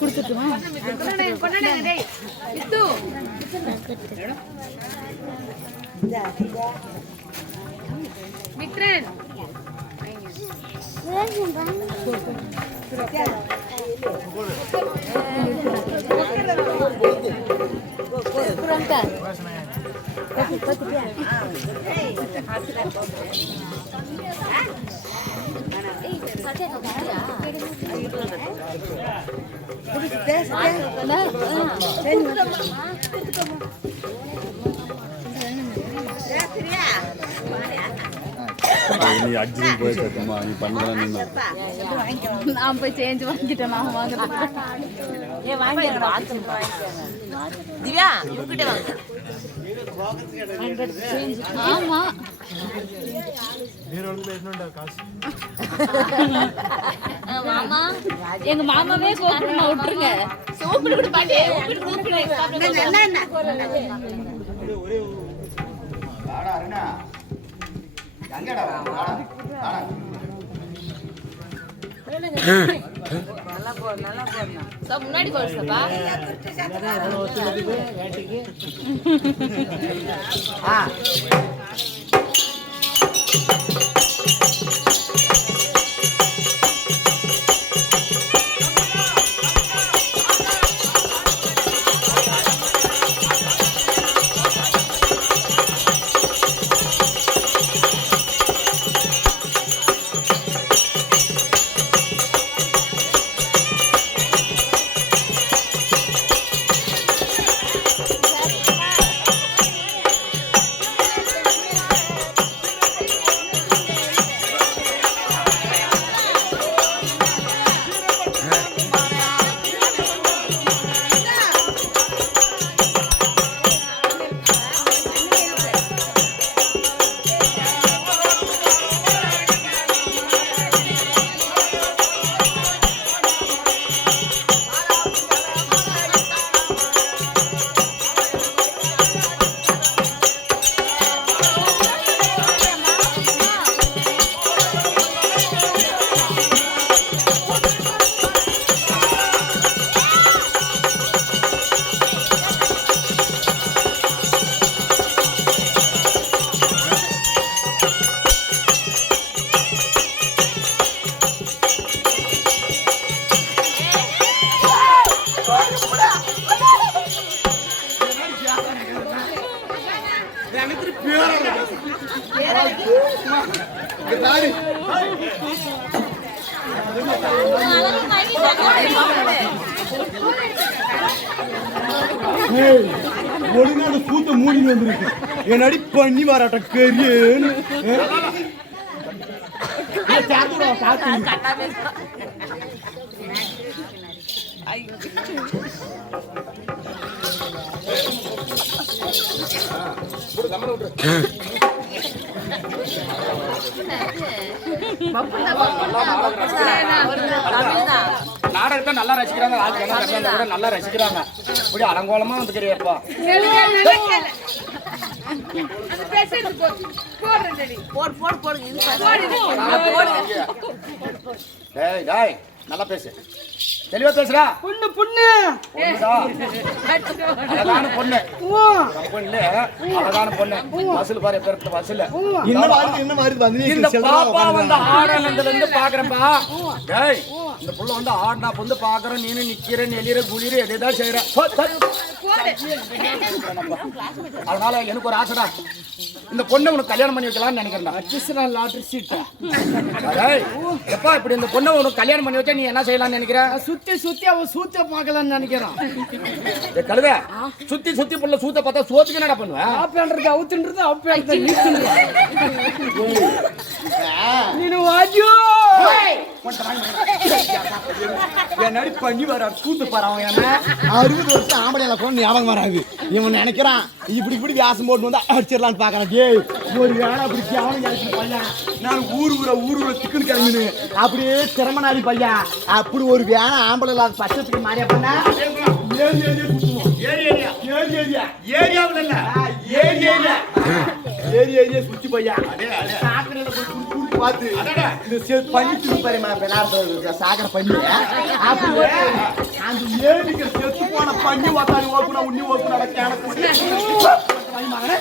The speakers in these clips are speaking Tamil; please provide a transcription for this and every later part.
கொடுத்துட்டுமா மித்ரன் நீ அடிச்சு போயிட்டமா நீ பண்ணலாம் நான் போய் சேஞ்ச் வாங்கிட்டேன் நான் வாங்குறேன் திவ்யா இவங்கிட்ட வாங்க ஆமா மாமா எங்க மாமாவே கோக்குமா விட்டுருங்க சோப்பு கூட பாட்டி முன்னாடி போடுப்பா ஒழுங்கான கூத்த மூடி வந்துருக்கு என் அடி பண்ணி வராட்ட கரியேன்னு நாடகத்தை நல்லா ரசிக்கிறாங்க, நல்லா ரசிக்கிறாங்க. இப்படி அலங்கோலமா வந்துக்கிறியப்பா. நல்லா பேசு, தெளிவா பேசுறா. பொண்ணு பொண்ணு அழகான பொண்ணு, அழகான பொண்ணு. வசூல் பாரு, வசூல் இந்த பாப்பா வந்து ஆடனதுல இருந்து பாக்குறப்பா. டேய், இந்த புள்ள வந்து ஆடினா பொந்து பாக்குறேன், நீனு நிக்கிற நெளிற குளிர எதைதான் செய்யற. அதனால எனக்கு ஒரு ஆசைடா, இந்த பொண்ணை உனக்கு கல்யாணம் பண்ணி வைக்கலாம்னு நினைக்கிறேன். லாட்டரி சீட்டா எப்பா இப்படி இந்த பொண்ணை உனக்கு கல்யாணம் பண்ணி வச்சா நீ என்ன செய்யலாம்னு நினைக்கிற? சுத்தி சுத்தி அவன் சூத்த பாக்கலாம்னு நினைக்கிறான். கழுத சுத்தி சுத்தி புள்ள சூத்த பார்த்தா சோத்துக்கு என்னடா பண்ணுவேன்? ஆப்பேன்றது அவுத்துன்றது ஆப்பேன்றது நீனு வாஜோ என்னடி பண்ணி வர கூத்து பாறான். என்ன 60 வருஷம் ஆம்பளையில கொண்டு ஞாபகம் வராது. இவன் நினைக்கிறான் இப்படி இப்படி வியாசம் போட்டு வந்தா அடிச்சிடலான்னு பாக்குறேன். டேய், ஒரு வேலை அப்படி கேவலம் கிடைக்கும் பையன். நான் ஊர் சிக்கன் கிளம்பினு அப்படியே திறமனாடி பையன். அப்படி ஒரு வேலை ஆம்பளை இல்லாத பச்சத்துக்கு மாறியா பண்ண ஏறி ஏரியா ஏரியாவுல இல்ல ஏரியா ஏரியா சுத்தி பையா சாக்கடையில போய் குறுக்கு பார்த்து இந்த பண்ணி பாரு சாக்கடை பண்ணி அப்படியே அந்த ஏரிக்கிற செத்து போன பண்ணி வாத்தாடி ஓக்குனா உண்ணி ஓக்குனா மகனே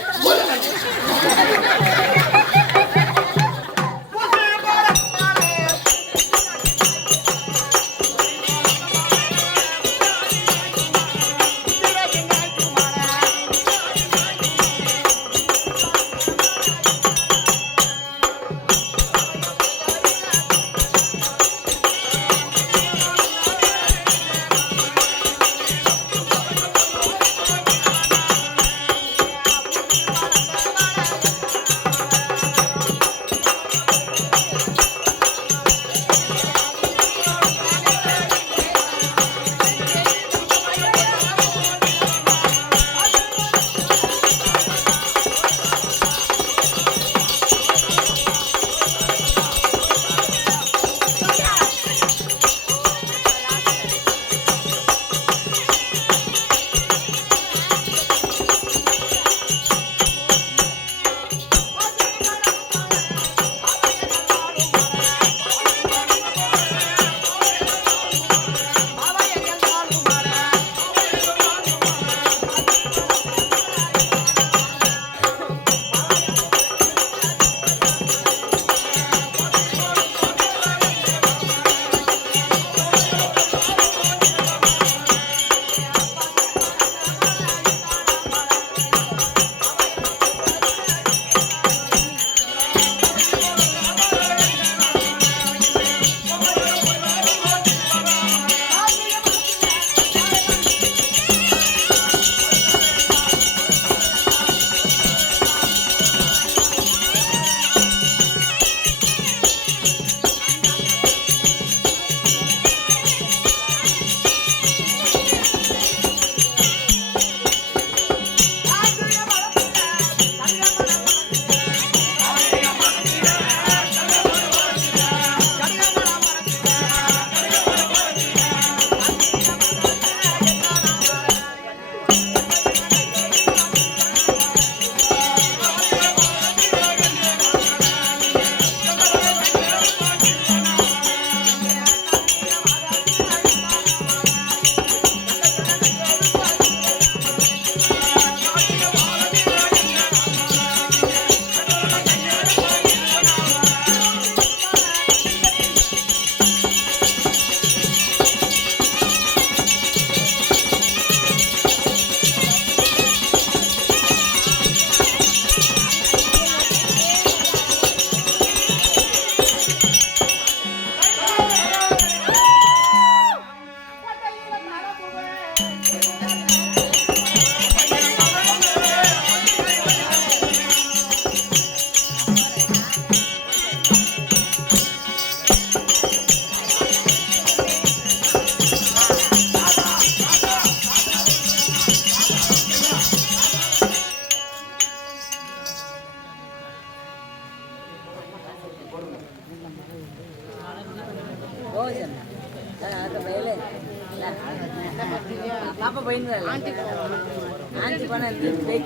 Apa bayin lah? Anti mana ni? Baik.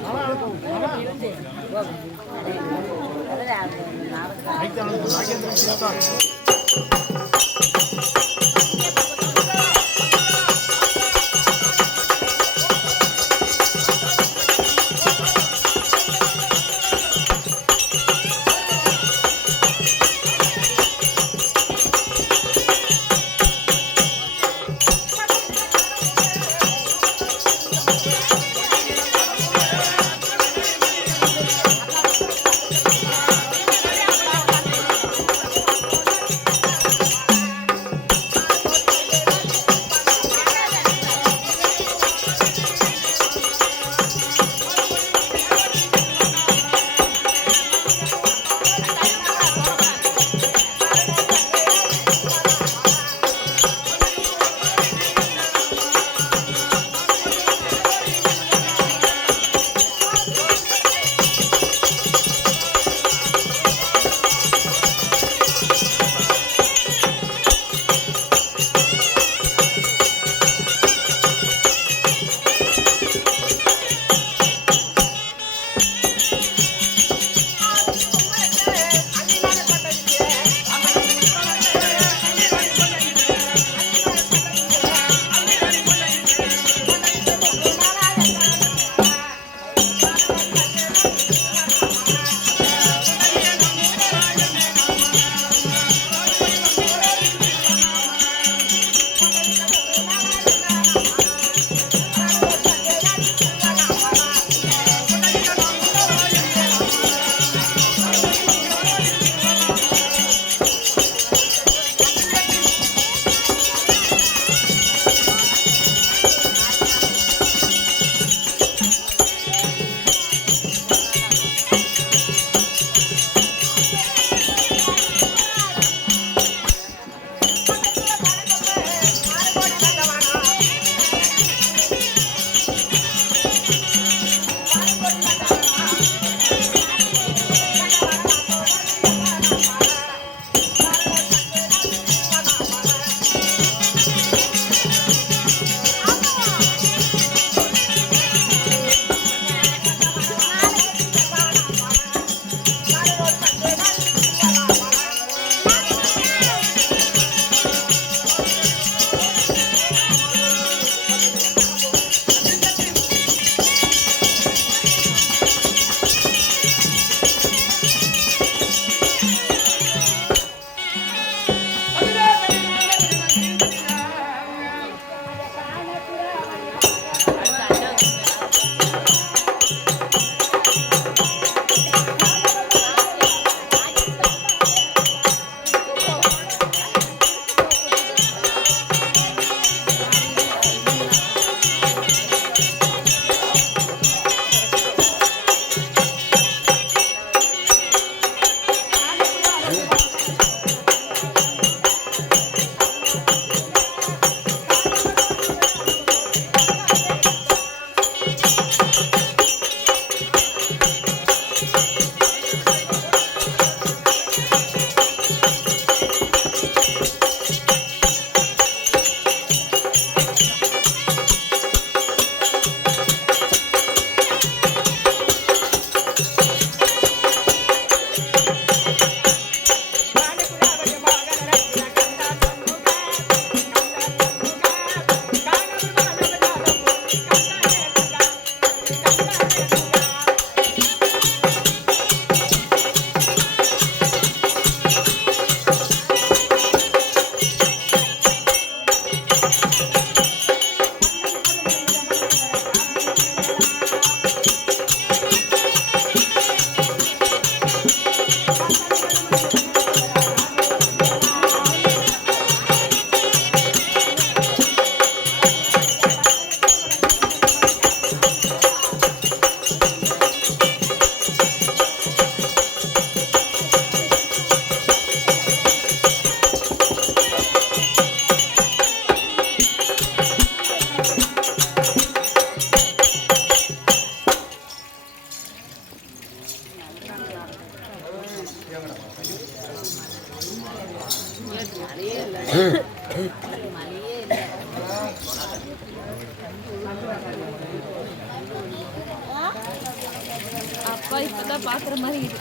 அப்பா இப்பதான் பாக்குற மாதிரி இது.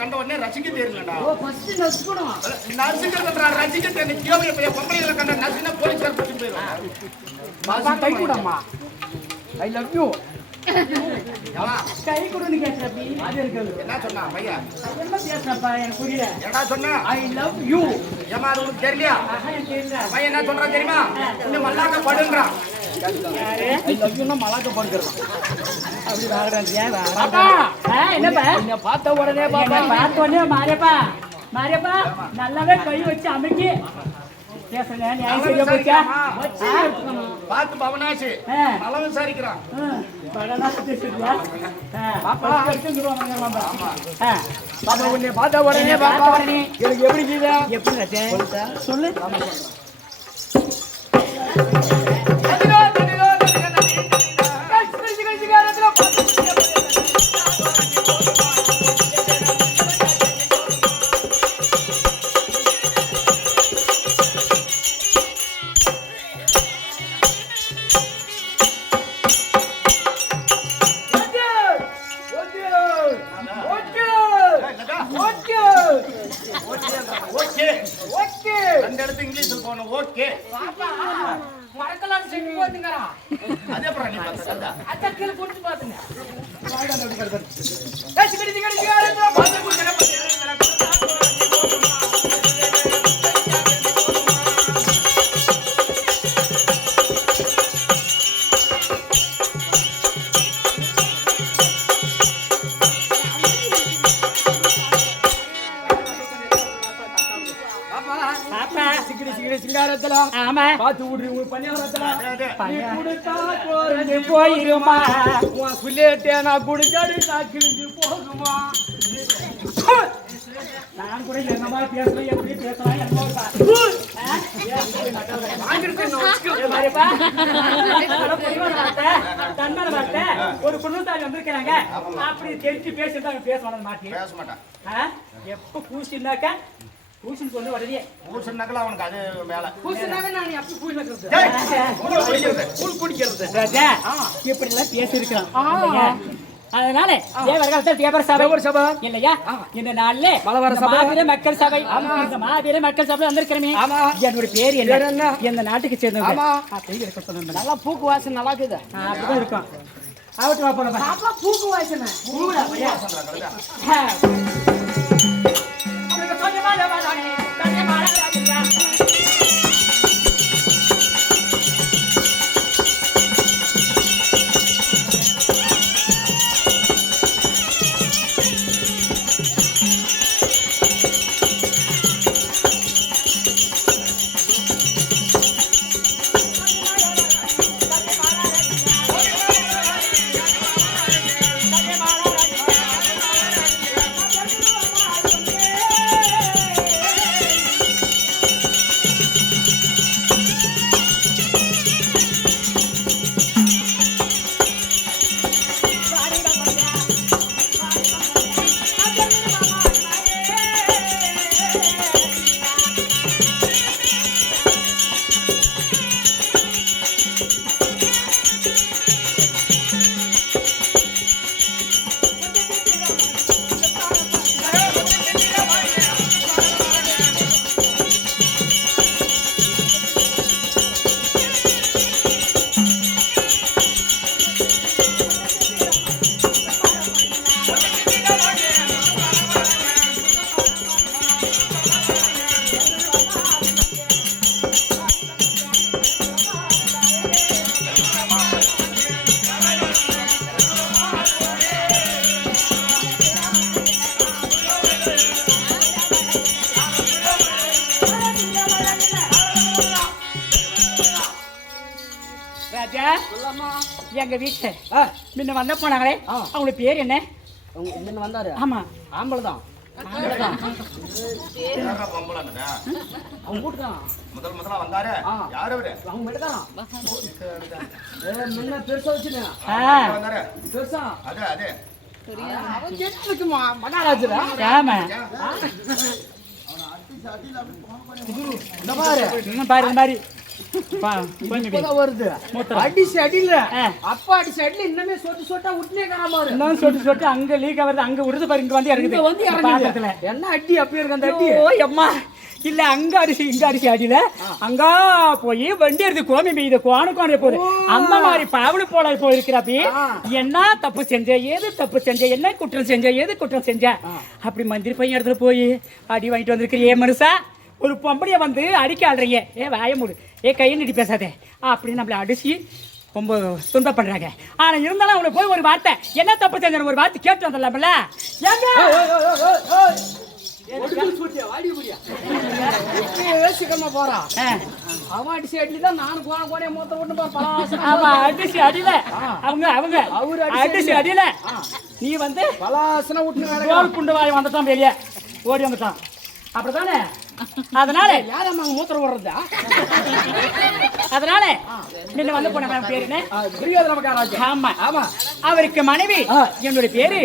கண்ட உடனே ரசிக்க தெரியலடா. நசுக்கிறதுன்றா ரசிக்க தெரியல. கேவல இப்ப பொம்பளைகளை கண்ட நசுனா போலீஸ்கார பிடிச்சு போயிடும். கை கூடம்மா. I love you. கை கூடன்னு கேட்கிறப்ப அது இருக்குது. என்ன சொன்னா பையா? என்ன பேசுறப்பா எனக்கு புரியல. என்ன சொன்னா? I love you. ஏமா அது உனக்கு தெரியலையா? தெரியல. பையன் என்ன சொல்றான் தெரியுமா? இந்த மல்லாக்க படுங்கறான். யாரு? ஐ லவ் யூ னா மல்லாக்க படுங்கறான். அப்படி வாங்கறான்றியா? அப்பா என்னப்பா? என்ன பார்த்த உடனே பாப்பா பார்த்த உடனே மாரியப்பா நல்லாவே கை வச்சு அமுக்கி பேசுங்க. நியாயம் சரியா போச்சா? பார்த்து பவனாசி நல்லா விசாரிக்கிறான். பவனாசி பேசுறியா? பாப்பா எடுத்துருவாங்க மாமா. பாப்பா உன்னை பார்த்த உடனே எனக்கு எப்படி கீழே எப்படி ரச்சே சொல்லு. ஓகே பாப்பா மறக்கலாம் செஞ்சு போடுங்கடா. அதே அப்புறம் நீ பார்த்தா அத கீழ போட்டு பாத்துங்க. வாடா நோடி கரெக்ட். ஏய் சிகடி யாரோ பாத்து குடுங்கடா. சிங்காரத்துல ஆமா பாத்து விடுறீ உங்க பணியாரத்துல நீ குடுத்தா போறது போயிருமா உன் புள்ளேட்டே நான் குடிச்சாடி நான் கிழிஞ்சு போகுமா. நான் கூட என்னமா பேசலாம் எப்படி பேசலாம் என்னமா தன்மான வார்த்தை ஒரு குடும்பத்தாரி வந்திருக்கிறாங்க அப்படி தெரிஞ்சு பேசிட்டு பேச மாட்டேன். எப்ப பூசினாக்கா பூசன் சொல்ல உடனே பூசன்னாக்கல அவனுக்கு அது மேல பூசனாவே நான் அப்படி பூ வைக்கிறது கூல் குடிக்கிறது ராஜா இப்படி எல்லாம் பேசி இருக்கான். அதனால தேவர்கள் தேவர் சபை இல்லையா இந்த நாள்ல மாவீர மக்கள் சபை இந்த மாவீர மக்கள் சபை வந்திருக்கிறமே என்னோட பேர் என்ன இந்த நாட்டுக்கு சேர்ந்தவங்க நல்லா பூக்கு வாசனை நல்லா இருக்குது அப்படிதான் இருக்கும். அவட்டு பாப்பா பூக்கு வாசனை எங்க வீட்டுல முன்ன வந்த போனாங்களே அவங்களுக்கு பேர் என்ன? வந்தாரு ஆமா ஆம்பளை தான் அவங்க கூட்டுதான் முதல்ல வந்தாரு யாரு அவரு? அவங்க மட்டும் முன்ன பெருசா வச்சுருங்க வந்தாரு பெருசா அதே அவன் கேட்டுக்கு மகாராஜரா ஆமா இந்த பாரு இன்னும் பாரு இந்த மாதிரி கொஞ்சம் இப்பதான் வருது அடிச்சு அடியில அப்பா அடிச்சு அடியில இன்னமே சொட்டா விட்டுனே காமாரு இன்னும் சொட்டு அங்க லீக் ஆகுது அங்க விடுது பாரு இங்க வந்து இறங்குது இங்க வந்து இறங்குது என்ன அடி அப்படி இருக்கு அந்த அடி ஓ அம்மா இல்ல அங்க அரிசி இங்க அரிசி அடியில அங்க போய் வண்டி எடுத்து கோமி பெய்யுது கோண போகுது அம்மா மாதிரி பாவலு போல போயிருக்கிறாப்பி என்ன தப்பு செஞ்ச ஏது தப்பு செஞ்ச என்ன குற்றம் செஞ்ச ஏது குற்றம் செஞ்ச அப்படி மந்திரி பையன் இடத்துல போய் அடி வாங்கிட்டு வந்திருக்கிறியே மனுஷா ஒரு பொம்பளைய வந்து அடிக்க ஆடுறீங்க வாய மூடு கையை நீட்டி பேசாதே அப்படின்னு நம்மள அடிச்சு ரொம்ப துன்பப்படுறாங்க ஆனா இருந்தாலும் அவங்களை போய் ஒரு வார்த்தை என்ன தப்பு செஞ்ச ஒரு வார்த்தை கேட்டு வந்துடலாம்ல போறான் அவன் அடிச்சு அடிதான் நானும் போன மூத்த விட்டு அடிச்சு அடியில அவங்க அவரு அடிச்சு அடியில நீ வந்து பலாசன விட்டு குண்டு வாய் வந்துட்டான் வெளியே ஓடி வந்துட்டான் அப்படித்தானே அதனால யாரம்மா மூத்திரம் விடுறதா அதனால நீங்க வந்து போன பேரு என்ன? துரியோதன மகாராஜா. ஆமா ஆமா அவருக்கு மனைவி என்னுடைய பேரு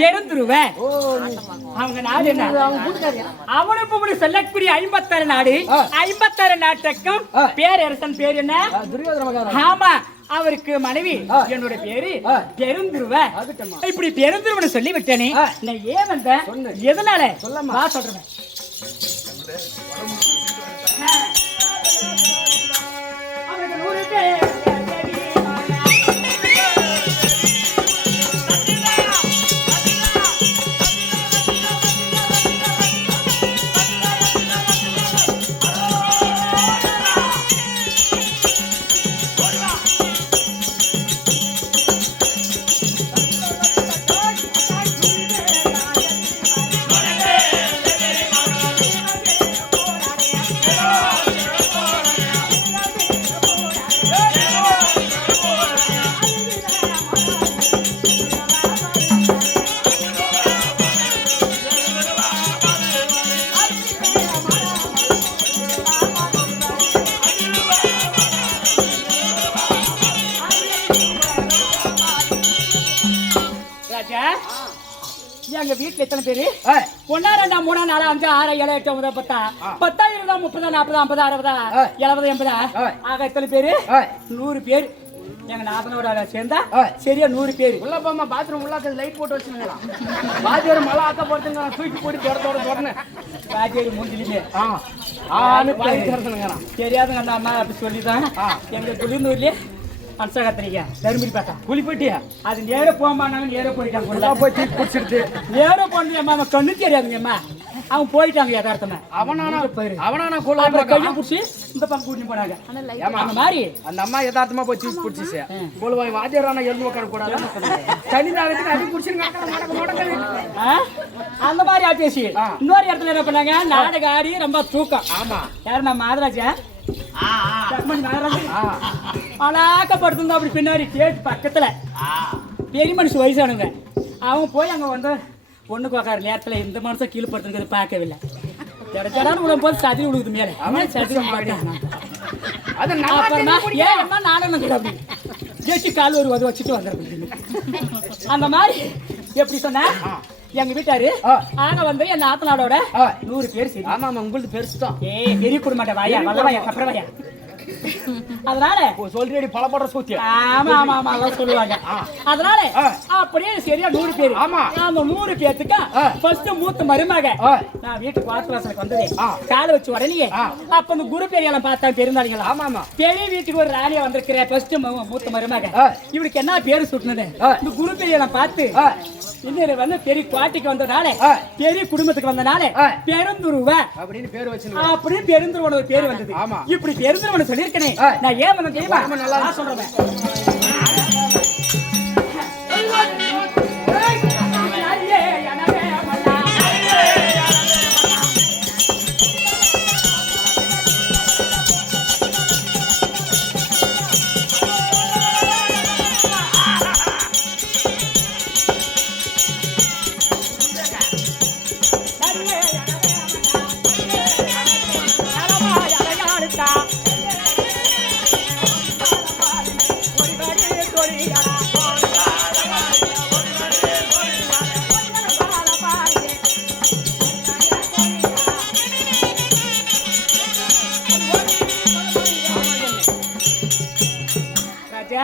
பெருந்துருவ அவங்க நாடு என்ன அவனுக்கு சொல்லக்கூடிய 56 நாடு 56 நாட்டுக்கும் பேரரசன் பேர் என்ன? துரியோதன மகாராஜா. ஆமா அவருக்கு மனைவி என்னோட பேரு பெருந்துருவ இப்படி பெருந்துருவன்னு சொல்லி விட்டேனே நான் ஏன் வந்த எதனால சொல்லமா சொல்றேன் அவருக்கு 100 பேர் எங்க வீட்டுல எத்தனை பேரு 1 2 3 4 5 6 7 8 9 10 10 20 30 40 50 60 70 80 ஆக எத்தனை பேரு 100 பேர் எங்க நாதனோட சேர்ந்தா சரியா 100 பேர் உள்ள போமா பாத்ரூம் உள்ள லைட் போட்டு வச்சுங்களா பாஜியார் மலை ஆக்க போறதுங்க தூக்கி போட்டு இடத்தோட தொடனே பாஜியார் மூஞ்சிலிமே ஆளு பாதி தரதுங்கறா தெரியாதுங்க அந்த அம்மா அப்படி சொல்லிதான் எங்க குளிர்நூர்லயே அன்சகத்திரிக்க தருமபுரி பார்த்தா புலிப்பட்டியா அது நேர போமானாங்க நேர போயிட்டாங்க போய் தூக்கி பிடிச்சிட்டு நேர போனது அம்மா அவன் கண்ணு தெரியாதுங்க அம்மா அவங்க போயிட்டாங்க யதார்த்தமா அவனானா கையை பிடிச்சி இந்த பக்கம் கூட்டிட்டு போனாங்க அந்த மாதிரி அந்த அம்மா யதார்த்தமா போய் தூக்கி பிடிச்சிச்சு கொள்வாய் வாத்தியாரான எழுந்து உட்கார கூடாது தனி தாகத்துக்கு அடி குடிச்சு அந்த மாதிரி ஆச்சு இன்னொரு இடத்துல என்ன பண்ணாங்க நாடக ஆடி ரொம்ப தூக்கம் ஆமா யாரு நம்ம மாதராஜா அழாக்கப்படுத்துங்க அப்படி பின்னாடி கேட்டு பக்கத்துல பெரிய மனுஷன் வயசானுங்க அவங்க போய் அங்க வந்து பொண்ணுக்கு உக்கார நேரத்துல இந்த மனுஷன் கீழே படுத்துங்கிறது பார்க்கவில்லை ஜடஜடான்னு விடும் போது சதி விடுக்குது மேலே சதி ஏன் நானும் அப்படி ஜெயிச்சு கால் ஒரு வந்து வச்சுட்டு வந்துடுறேன் அந்த மாதிரி எப்படி சொன்ன எங்க வீட்டாரு ஆக வந்து என் நாத்தனாடோட 100 பேர் சரி ஆமா உங்களுக்கு பெருசுதான் பெரிய குடும்பம் வாயா வல்லவாயா கப்பரவாயா அதனால சொல்றேடி பலபடுற சூத்தியா ஆமா ஆமா ஆமா அதான் சொல்லுவாங்க அதனால அப்படியே சரியா 100 பேர் ஆமா அந்த 100 பேத்துக்கு ஃபர்ஸ்ட் மூத்த மருமக நான் வீட்டுக்கு வாசலுக்கு வந்ததே கால வச்சு உடனே அப்ப அந்த குரு பெரியெல்லாம் பார்த்தா பெருந்தாளிங்களா ஆமா ஆமா பெரிய வீட்டுக்கு ஒரு ராணியா வந்திருக்கிற ஃபர்ஸ்ட் மூத்த மருமக இவருக்கு என்ன பேரு சுட்டுனது இந்த குரு பெரியெல்லாம் பார்த்து இன்னொரு வந்து பெரிய குவாட்டிக்கு வந்ததால பெரிய குடும்பத்துக்கு வந்தனால பெருந்துருவ அப்படின்னு பேர் வச்சு அப்படின்னு பெருந்துருவன ஒரு பேர் வந்தது இப்படி பெருந்துருவன சொல்லியிருக்கேனே நான் ஏன் வந்து தெரியுமா நல்லா சொல்றேன்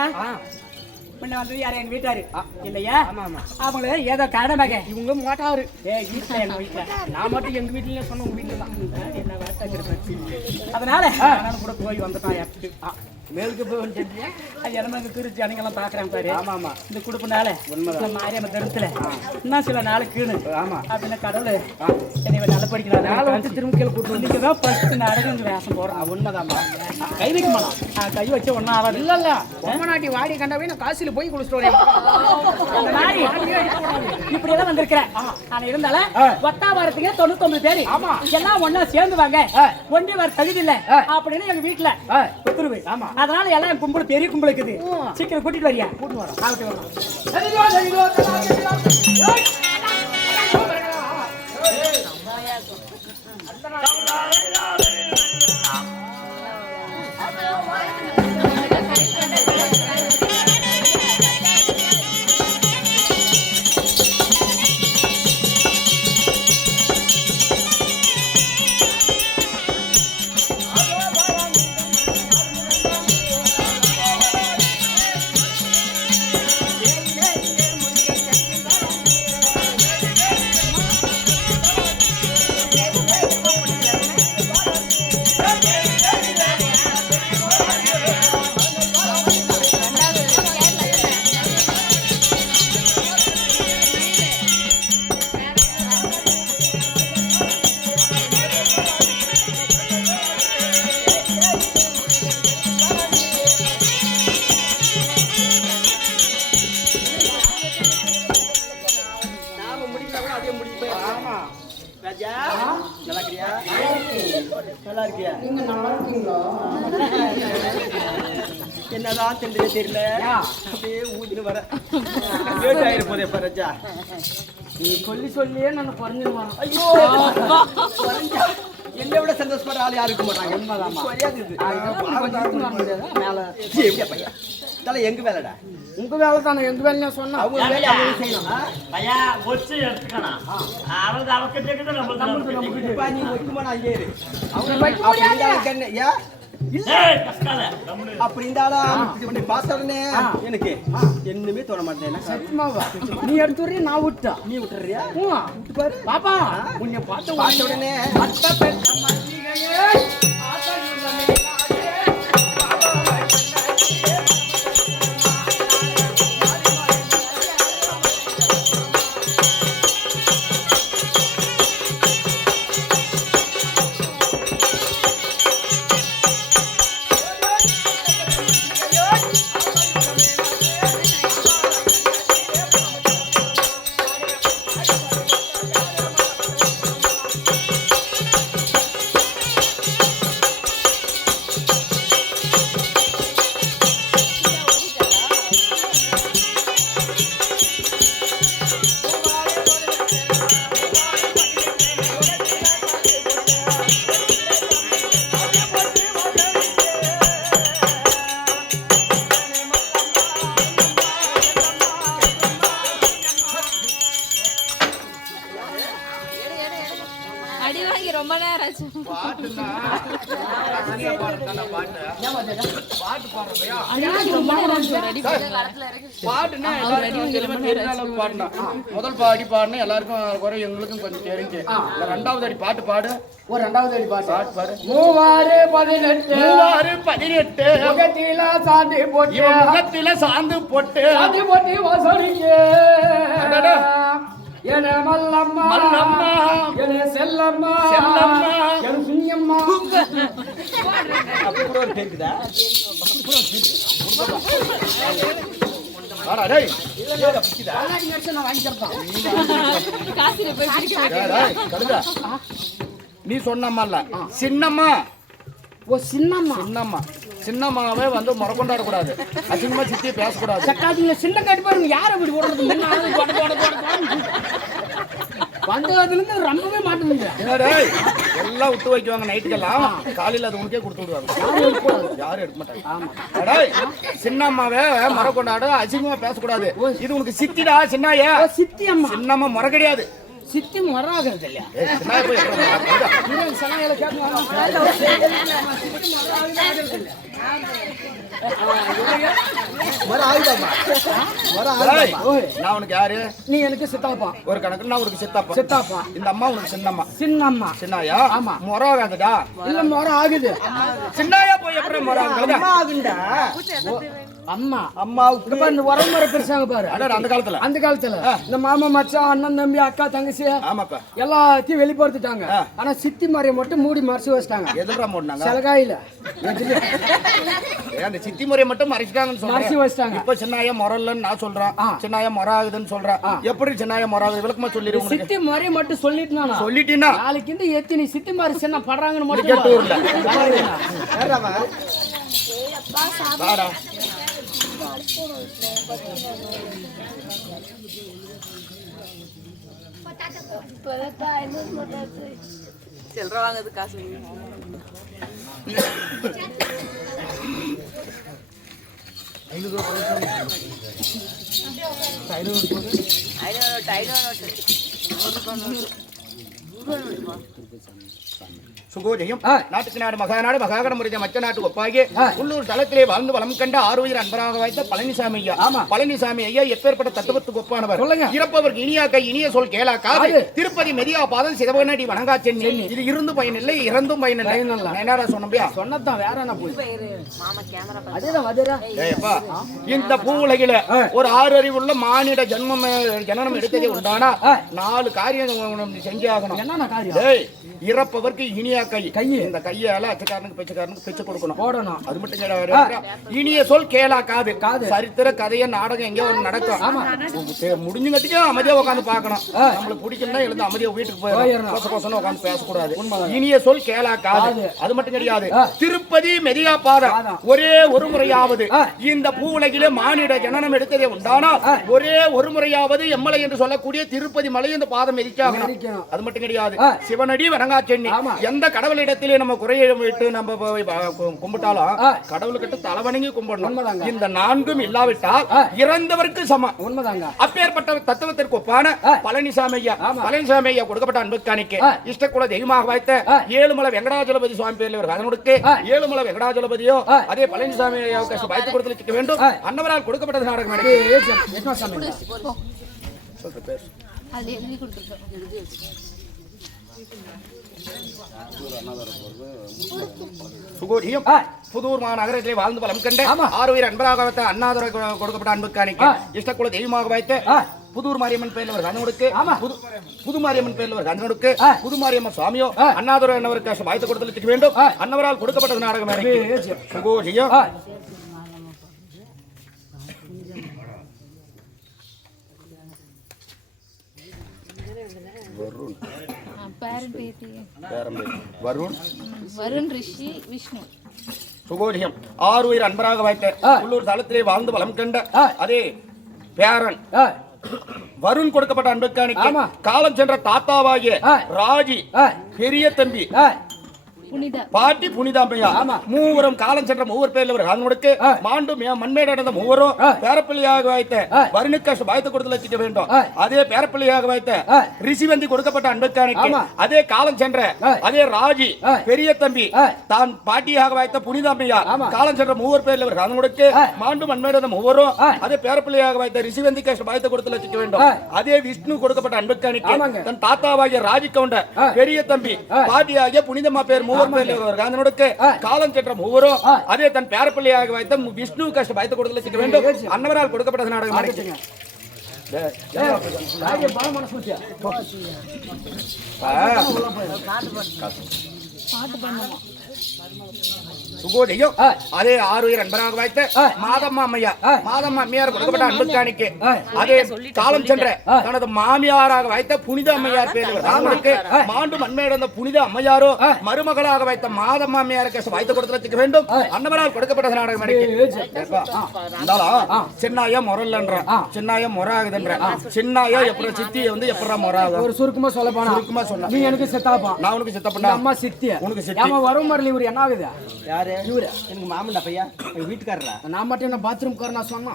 இல்லையா முன்ன வந்து யாரும் எங்க வீட்டாரு இல்லையா அவங்கள ஏதோ கடமைங்க இவங்க மாட்டாரு வீட்டுல எங்க வீட்டுல நான் மட்டும் எங்க வீட்டுல சொன்ன உங்க வீட்டுல தான் என்ன அதனால நானும் கூட போய் வந்துட்டான் எடுத்துட்டு மேலுக்கு போய் வந்துட்டியா அது எனக்கு குறிச்சு அணிங்கெல்லாம் பாக்குறாங்க பாரு ஆமா இந்த குடும்பனால மாரியம்ம தருத்துல இன்னும் சில நாளுக்குன்னு ஆமா அப்படின்னு கடவுள் என்னை நல்ல படிக்கிறாங்க நாளை வந்து திரும்ப கீழே கூட்டு இன்னைக்கு தான் ஃபர்ஸ்ட் நாடகம் வேஷம் போடுறேன் உண்மைதாம்மா கை வைக்க மாட்டோம் கை வச்ச ஒன்னும் ஆகாது இல்ல பொம்மநாட்டி வாடி கண்டவே நான் காசில போய் குளிச்சுட்டு இப்படி எல்லாம் வந்திருக்கிறேன் ஆனா இருந்தாலும் ஒத்தா வாரத்துக்கு 99 பேரு ஆமா எல்லாம் ஒன்னா சேர்ந்து வாங்க ஒன்றே வர தகுதி இல்ல அப்படின்னு எங்க வீட்டுல உத்தரவு ஆமா அதனால எல்லாம் கும்பல் பெரிய கும்பல் இருக்குது சீக்கிரம் கூட்டிட்டு வரியா கூட்டு வரோம் என்னதான் தெரியல தெரியல அப்படியே ஊதிட்டு வர போதே பரஜா நீ சொல்லியே நான் குறைஞ்சிருவான் ஐயோ என்னை விட சந்தோஷப்படுற ஆள் யாரும் இருக்க மாட்டாங்க மேல பையா இதெல்லாம் எங்க வேலைடா உங்க வேலை தானே எங்க வேலையா சொன்னா அவங்க வேலை அவங்க செய்யணும் ஐயா ஒச்சு எடுத்துக்கணும் அவங்க அவக்கிட்ட இருக்குது நம்மளுக்கு இப்ப நீ வைக்குமா நான் ஏறு அவங்க வைக்க முடியாது ஏன் ஏய் கஸ்கால கம்முனு அப்படி இருந்தாலும் பார்த்த உடனே எனக்கு என்னமே தோண மாட்டேன் சத்தியமாவா நீ எடுத்து வரையும் நான் விட்டா நீ விட்டுறியா விட்டு பாரு பாப்பா உன்னை பார்த்த உடனே அத்தை பெற்ற மல்லிகையே அடி வாங்கி ரொம்ப நேரம் ஆச்சு. முதல் பாடி பாடுனா எல்லாருக்கும் குறை எங்களுக்கும் கொஞ்சம் தெரிஞ்சு ரெண்டாவது அடி பாட்டு பாடு ஒரு ரெண்டாவது அடி பாட்டு பாட்டு பாடு 3 18 முகத்தில சாந்து போட்டு முகத்தில சாந்து போட்டு சாந்து போட்டு வாசலிங்க என மல்லம்மா மல்லம்மா என செல்லம்மா செல்லம்மா என சுஞ்சம்மா அப்படி கூட ஒரு கேக்குதா வாடா டேய் காசில போய் பிடிக்க டேய் கடுடா நீ சொன்னம்மால சின்னம்மா ஓ சின்னம்மா சின்னம்மா சின்னம்மாவே வந்து முறக்கொண்டாட கூடாது அசிங்கமா சித்தி பேசக்கூடாது சக்காத்திங்க சின்ன கட்டி பாருங்க யாரை இப்படி ஓடுறது வந்ததுல இருந்து ரொம்பவே மாட்டேங்குது எல்லாம் விட்டு வைக்குவாங்க நைட்டுக்கெல்லாம் காலையில அது உனக்கே கொடுத்து விடுவாங்க யாரும் எடுக்க மாட்டாங்க சின்னம்மாவே முறக்கொண்டாட அசிங்கமா பேசக்கூடாது இது உனக்கு சித்திடா சின்னாயா சித்தி அம்மா சின்னம்மா முறை கிடையாது சித்தி முறாகிறது இல்லையா வர ஆயுதாமா வர ஏய், ஆயுதாமா நான் உனக்கு யாரு? நீ எனக்கு சித்தாப்பா. ஒரு கணக்கு நான் உனக்கு சித்தப்பா. சித்தாப்பா. இந்த அம்மா உனக்கு சின்னம்மா. சின்னம்மா. சின்னாயா? ஆமா. முறை ஆகாதுடா. இல்ல முறை ஆகுது. சின்னாயா போய் எப்படி முறை ஆகுது? அம்மா ஆகுண்டா அம்மா அம்மாவுக்கு இப்ப இந்த உறவுமுறை பெருசாங்க பாரு. அட அந்த காலத்துல. அந்த காலத்துல இந்த மாமா மச்சான் அண்ணன் தம்பி அக்கா தங்கச்சி ஆமாப்பா. எல்லாத்தையும் வெளிப்படுத்திட்டாங்க. ஆனா சித்தி மாரியை மட்டும் மூடி மறைச்சு வச்சிட்டாங்க. எதுடா மூடினாங்க? செலகாயில அந்த சித்தி முறையை மட்டும் மறைச்சிட்டாங்கன்னு மறைச்சு சொல்றேன். வச்சிட்டாங்க. இப்ப சின்னாயா முறல்லன்னு நான் சொல்றேன். சின்னாயா முறை ஆகுதுன்னு சொல்றேன். எப்படி சின்னாயா முறை ஆகுது விளக்கமா சொல்லிடு உனக்கு. சித்தி மாரி மட்டும் சொல்லிட்டு சொல்லிட்டீனா நாளைக்கு இந்த எத்தனை சித்தி மாரி சின்ன படுறாங்கன்னு மட்டும் கேட்டு ஊர்ல யாராவா வாடா. சில்லற வாங்குறது காசு சுகோஜயம் நாட்டுக்கு நாடு மகாநாடு மகாகண முறைய மச்ச நாட்டு ஒப்பாகி உள்ளூர் தளத்திலே வாழ்ந்து வளம் கண்ட ஆறுயிர் அன்பராக வைத்த பழனிசாமி ஐயா. பழனிசாமி ஐயா எப்பேற்பட்ட தத்துவத்துக்கு ஒப்பானவர். இறப்பவருக்கு இனியா கை இனிய சொல் கேளாக்காது திருப்பதி மெதியா பாதம் சிதவனடி வணங்கா சென்னி. இது இருந்து பயனில்லை இறந்தும் பயனில்லை. என்னடா சொன்னபியா? சொன்னதான் வேற என்ன போய் மாமா கேமரா அதேதான் வதரா. ஏப்பா இந்த பூவுலகில ஒரு ஆறு அறிவுள்ள மானிட ஜனனம் எடுத்ததே உண்டானா 4 காரியம் செஞ்சே ஆகணும். என்னென்ன காரியம்? டேய், இறப்பவர்க்கு இனியா கை. இந்த கையால அச்சக்காரனுக்கு பிச்சை கொடுக்கணும். போடணும். அது மட்டும் கிடையாது. இனிய சொல் கேளா காது. சரித்திர கதைய நாடகம் எங்க ஒண்ணு நடக்கும். முடிஞ்சுங்கட்டிக்கு அமைதியா உட்காந்து பாக்கணும். நம்மளுக்கு பிடிக்கணும்னா எழுந்து அமைதியா வீட்டுக்கு போயிடணும். உட்காந்து பேசக்கூடாது. இனிய சொல் கேளா காது. அது மட்டும் கிடையாது. திருப்பதி மெதியா பாதம் ஒரே ஒரு முறையாவது இந்த பூவுலகிலே மானிட ஜனனம் எடுத்ததே உண்டானா ஒரே ஒரு முறையாவது எம்மலை என்று சொல்லக்கூடிய திருப்பதி மலை இந்த பாதம் எரிக்காகணும். அது மட்டும் கிடையாது. சிவனடி வணங்கா சென்னி. எந்த கடவுளிடத்திலே நம்ம குறையை விட்டு நம்ம கும்பிட்டாலும் கடவுள்கிட்ட தலைவணங்கி கும்பிடணும். இந்த 4ம் இல்லாவிட்டால் இறந்தவருக்கு சமம். உண்மைதாங்க. அப்பேற்பட்ட தத்துவத்திற்கு ஒப்பான பழனிசாமி ஐயா. பழனிசாமி ஐயா கொடுக்கப்பட்ட அன்பு காணிக்கை இஷ்டக்குல தெய்வமாக வைத்த ஏழுமலை வெங்கடாஜலபதி சுவாமி பேர்ல ஒரு அதனுக்கு ஏழுமலை வெங்கடாஜலபதியோ அதே பழனிசாமி ஐயாவுக்கு வைத்து கொடுத்து வேண்டும். அன்னவரால் கொடுக்கப்பட்டது நாடகம். அது எழுதி கொடுத்துருக்கோம். சுகோடியம் புதூர் மாநகரத்திலே வாழ்ந்து பலம் கண்ட ஆறுயிர் அன்பராக வைத்த அண்ணாதுரை கொடுக்கப்பட்ட அன்பு காணிக்கை இஷ்டக்குல தெய்வமாக வைத்த புதூர் மாரியம்மன் பேர்ல ஒரு கண்ணனுக்கு புது மாரியம்மன் பேர்ல ஒரு கண்ணனுக்கு புது மாரியம்மன் சுவாமியோ அண்ணாதுரை அண்ணவருக்கு வாய்த்து கொடுத்து வேண்டும். அன்னவரால் கொடுக்கப்பட்டது நாடகம். சுகோடியம் வருண் ரிஷி விஷ்ணு. சுகோடியம் ஆறுயிர் அன்பராக வைத்த உள்ளூர் தளத்திலே வாழ்ந்து வளம் கண்ட அதே பேரன் வருண் கொடுக்கப்பட்ட அன்புக்காணிக்கு காலம் சென்ற தாத்தாவாகிய ராஜி பெரிய தம்பி பாட்டி புனிதாம்பையா மூவரும் காலம் சென்ற மூவர் பேர்ல ஒரு கண்ணுக்கு மாண்டும் மண்மேடு அடைந்த மூவரும் பேரப்பிள்ளையாக வைத்த வருணுக்கு வாய்த்து கொடுத்து வச்சுக்க வேண்டும். அதே பேரப்பிள்ளையாக வைத்த ரிஷிவந்தி கொடுக்கப்பட்ட அன்புக்காணிக்கு அதே காலம் சென்ற அதே ராஜி பெரிய தம்பி தான் பாட்டியாக வைத்த புனிதாம்பையா காலம் சென்ற மூவர் பேர்ல ஒரு கண்ணுக்கு மாண்டும் மண்மேடு அடைந்த மூவரும் அதே பேரப்பிள்ளையாக வைத்த ரிஷிவந்திக்கு வாய்த்து கொடுத்து வச்சுக்க வேண்டும். அதே விஷ்ணு கொடுக்கப்பட்ட அன்புக்காணிக்கு தன் தாத்தாவாகிய ராஜி கவுண்டர் பெரிய தம்பி பாட்டியாகிய புனிதம்மா பேர் காலம் சென்ற மூவரும் அதே தன் பேரப்பிள்ளையாக வைத்த விஷ்ணு கஷ்ட பயத்தை கொடுத்து வேண்டும். அன்னவரால் கொடுக்கப்பட்ட நாடகம். சுகோதயம் அதே ஆறுயிர் அன்பராக வைத்த மாதம்மா அம்மையா மாதம்மா அம்மையார் கொடுக்கப்பட்ட அன்பு காணிக்கு அதே காலம் சென்ற தனது மாமியாராக வைத்த புனித அம்மையார் பேருக்கு மாண்டும் அண்மையிட புனித அம்மையாரோ மருமகளாக வைத்த மாதம்மா அம்மையாருக்கு வைத்து கொடுத்து வேண்டும். அன்னவரால் கொடுக்கப்பட்ட நாடகம். சின்னாயா முரல்ன்ற சின்னாயா முறாகுதுன்ற சின்னாயா எப்படி சித்தி வந்து எப்படா முறாகும் ஒரு சுருக்கமா சொல்ல போனா சுருக்கமா சொன்னா நீ எனக்கு சித்தாப்பா நான் உனக்கு சித்தப்பா அம்மா சித்தி உனக்கு சித்தி வரும் மரல இவர் என்ன ஆகுது யாரு இவரு எனக்கு மாமன்டா பையா வீட்டுக்காரரா நான் மட்டும் என்ன பாத்ரூம் கார நான் சொன்னா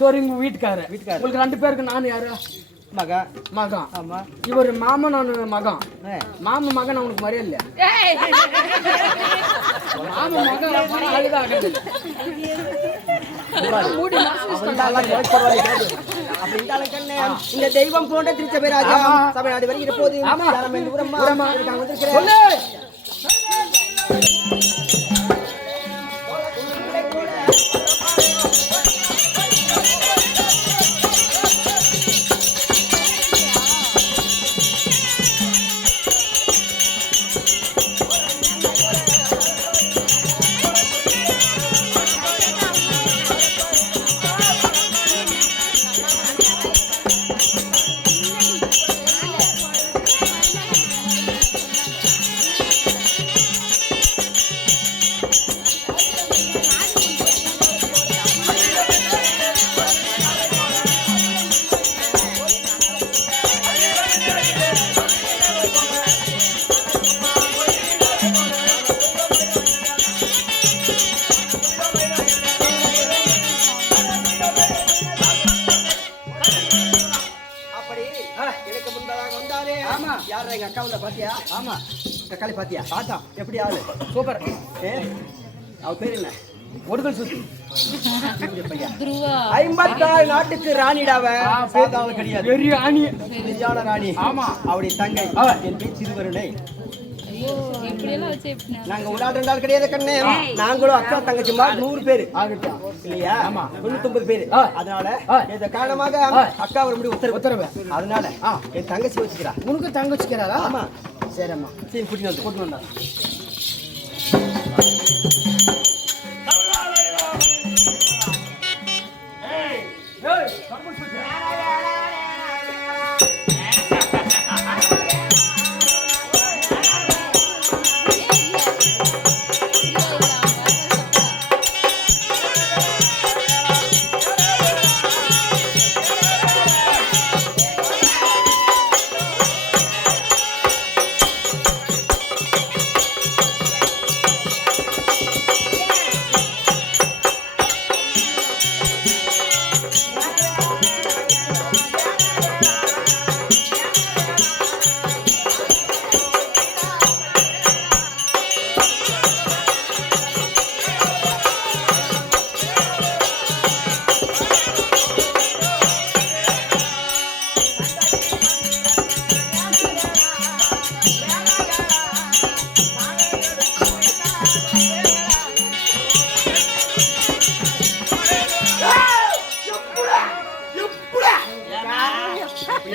சரி உங்க வீட்டுக்காரர் உங்களுக்கு 2 பேருக்கு நான் யாரு மகன் மகன் ஆமா இவர் மாமன் நான் மகன் மாமன் மகன் அவனுக்கு மரியாதை இல்ல ஆமா மகன் அழுதாக மூடி இந்த தெய்வம் போன்ற திருச்சபைராஜா தமிழ்நாடு வருகிற போது எங்க அக்காவுல பாத்தியா? ஆமா அக்காளி பாத்தியா? பார்த்தா எப்படி ஆளு சூப்பர். அவ பேர் என்ன? ஒடுகல் சுத்தி 54 நாட்டுக்கு ராணிடாவ பேதாவ கிடையாது. பெரிய ராணி, பெரியான ராணி. ஆமா அவருடைய தங்கை என் பேர் சிறுவருணை. நாங்க விளையாடுறாள் கிடையாது கண்ணே. நாங்களும் அக்கா தங்கச்சிமா 100 பேரு இல்லையா? 99 பேரு. அதனால இந்த காரணமாக அக்கா வர முடியும் உத்தரவு. அதனால என் தங்கச்சி வச்சுக்கிறா. உனக்கு தங்க வச்சுக்கிறாரா? ஆமா. சரிம்மா சரி கூட்டிட்டு வந்தா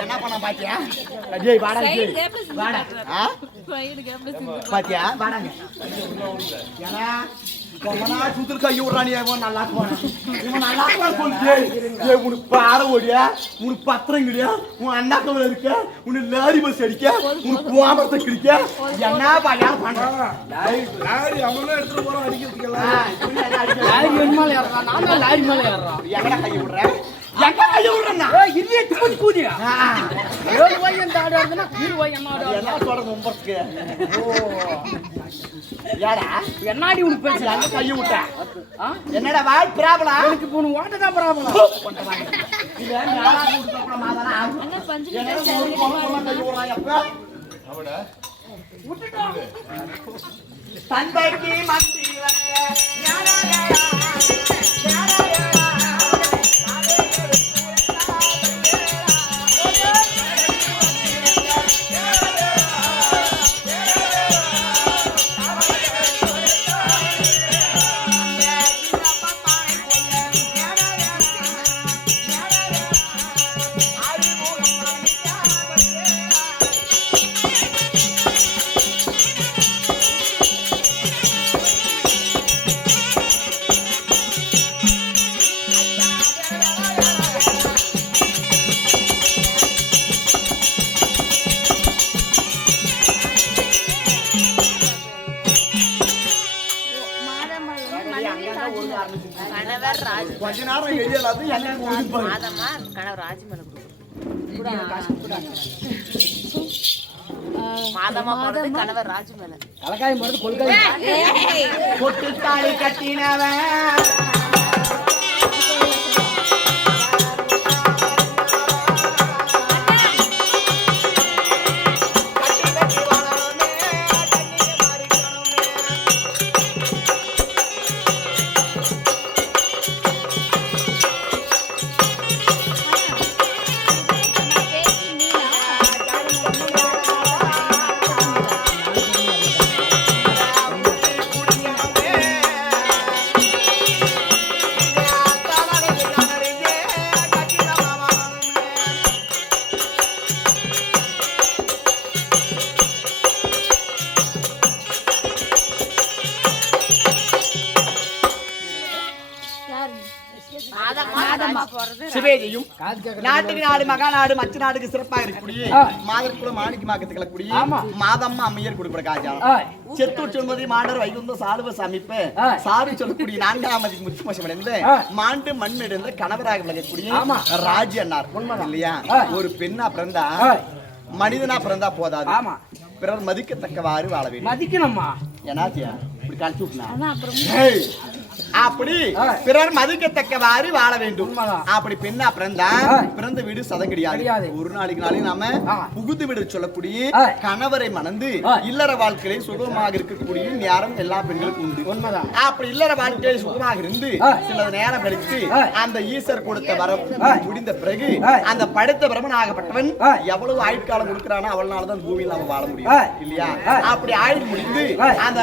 என்ன பண்ண பாத்தியா? டேய் வாடா வாடா. பாத்தியா வாடாங்க. ஏனா கொமனா சுத்துர் கை விடுறானே இவன் நல்லா போறான். இவன் நல்லா போறான். டேய் உனக்கு பாற ஓடியா? உனக்கு பத்திரம் கிடியா? உன் அண்ணா கவல இருக்க? உனக்கு லாரி பஸ் அடிக்க? உனக்கு கோமரத்தை கிடிக்க? என்ன பாயா பண்ற? லாரி அவனே எடுத்து போறான் அடிக்கிறதுக்கு. லாரி என்னமால ஏறறா? நான் தான் லாரி மேல ஏறறேன். எங்கடா கை விடுற? எங்க கைய விடுறனா? ஏய் இரியே துப்பி கூதியா. 7 ரூபாய் அந்த ஆட இருந்தனா 2 ரூபாய் என்ன ஆட? என்ன சொல்ற நம்பருக்கு? ஓ. யாரா? என்னடி உனக்கு பேசல? அந்த கைய விட்ட. என்னடா வாய் ப்ராப்ளம்? எனக்கு போன் ஓட்ட தான் ப்ராப்ளம். கொண்ட வாங்க. இல்ல நாளா கூட்டி அப்புறம் மாதானா? அண்ணா பஞ்சு கிட்ட சரி கை விடுறான் அப்ப. அவட. விட்டுடா. தந்தைக்கு மந்திரங்க. யாரா யாரா? கொஞ்ச நேரம் எரியலாது என்ன ஓடிப்பாரு. மாதமா கணவர் ராஜ்மேல மாதமா போறது கணவர் ராஜ்மேல கலக்காய் மருந்து கொள்காய் கொட்டு தாலி கட்டினவன் மாதம்மா போறது சிவேஜியும் நாட்டுக்கு நாடு மகாநாடு மச்ச நாடுக்கு சிறப்பாக இருக்கக்கூடிய மாதற்குள்ள மாணிக்கமாக்கத்து கிளக்கூடிய மாதம்மா அம்மையர் கொடுக்கிற காஜாலம் செத்தூர் சொல்வதை மாண்டர் வைகுந்த சாலுவ சமைப்பு சாரி சொல்லக்கூடிய 4ஆம் முத்துமோசம் அடைந்து மாண்டு மண் எடுந்த கணவராக விளங்கக்கூடிய ராஜி அண்ணார் இல்லையா? ஒரு பெண்ணா பிறந்தா மனிதனா பிறந்தா போதாது, பிறர் மதிக்கத்தக்கவாறு வாழ வேண்டும். மதிக்கணும்மா. என்னாச்சியா இப்படி கழிச்சு விட்டுனா அப்படி பிறர் மதிக்கத்தக்கவாறு வாழ வேண்டும். அப்படி பெண்ணா பிறந்தா பிறந்த வீடு சதம் கிடையாது. ஒரு நாளைக்கு நாளைக்கு நாம புகுந்து விட சொல்லக்கூடிய கணவரை மணந்து இல்லற வாழ்க்கையை சுகமாக இருக்கக்கூடிய நேரம் எல்லா பெண்களுக்கும் உண்டு. அப்படி இல்லற வாழ்க்கையை சுகமாக இருந்து சில நேரம் கழித்து அந்த ஈஸ்வர் கொடுத்த வரம் முடிந்த பிறகு அந்த படுத்த பிரமன் ஆகப்பட்டவன் எவ்வளவு ஆயுட்காலம் கொடுக்கிறானோ அவளால்தான் பூமியில் நாம வாழ முடியும் இல்லையா? அப்படி ஆயுள் முடிந்து அந்த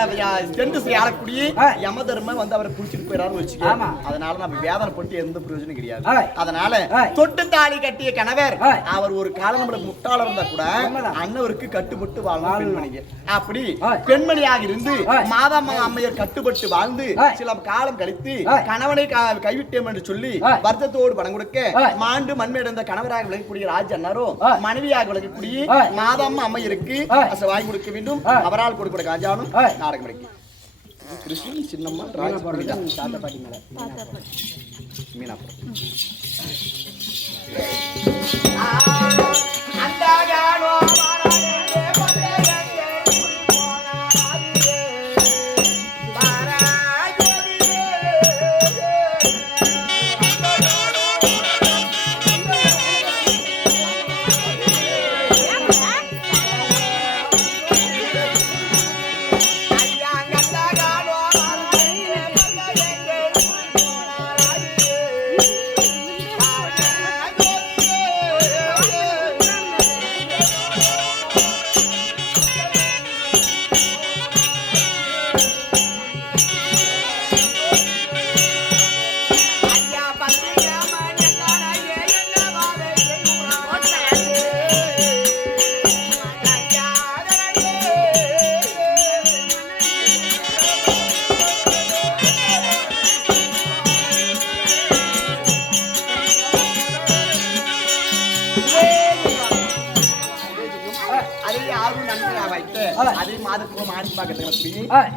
சென்று ஆளக்கூடிய யம தர்மம் வந்து அவரை குடிச்சிட்டு போயிடாரு வச்சுக்க. அதனால நம்ம வேதனை போட்டு எந்த பிரயோஜனம் கிடையாது. அதனால தொட்டு தாலி கட்டிய கணவர் அவர் ஒரு காலம் நம்மளுக்கு முட்டாள இருந்தா கூட அண்ணவருக்கு கட்டுப்பட்டு வாழ்ந்தார் பெண்மணிக்கு. அப்படி பெண்மணியாக இருந்து மாதம்மா அம்மையர் கட்டுப்பட்டு வாழ்ந்து சில காலம் கழித்து கணவனை கைவிட்டேன் என்று சொல்லி வருத்தத்தோடு பணம் கொடுக்க மாண்டு மண்மேடந்த கணவராக விளங்கக்கூடிய ராஜ் அண்ணாரோ மனைவியாக விளங்கக்கூடிய மாதம்மா அம்மையருக்கு வாங்கி கொடுக்க வேண்டும். அவரால் கொடுக்கிற காஜானும் நாடகம் கிடைக்கும். கிருஷ்ணன் சின்னம்மா தாத்தா பாட்டி மேல மீனாபுரம்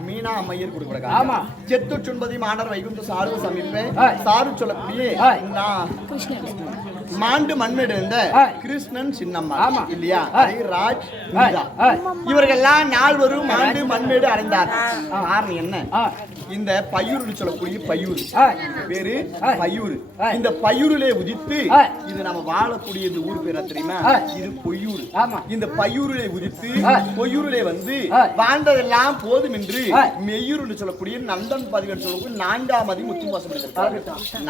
மீனா அம்மையர் கொடுக்க செத்து சொன்பதி மாணர் வைகுந்த சாரு சமீப சாரு சொல்லக்கூடிய மாண்டு மண்ணிருந்த கிருஷ்ணன் சின்னம்மா இல்லையா? ராஜ் இவர்கள்லாம் நால்வரும் மாண்டு மண்மேடு அடைந்தார். காரணம் என்ன? இந்த பையூர் சொல்லக்கூடிய பையூர் பேரு பையூர். இந்த பையூரிலே உதித்து இது நம்ம வாழக்கூடிய இந்த ஊர் பேர தெரியுமா? இது பொய்யூர். இந்த பையூரிலே உதித்து பொய்யூரிலே வந்து வாழ்ந்ததெல்லாம் போதும் என்று மெய்யூர் சொல்லக்கூடிய நந்தன் பதிவன் சொல்லக்கூடிய 4ஆம் முத்துவாசம் எடுத்திருக்காங்க.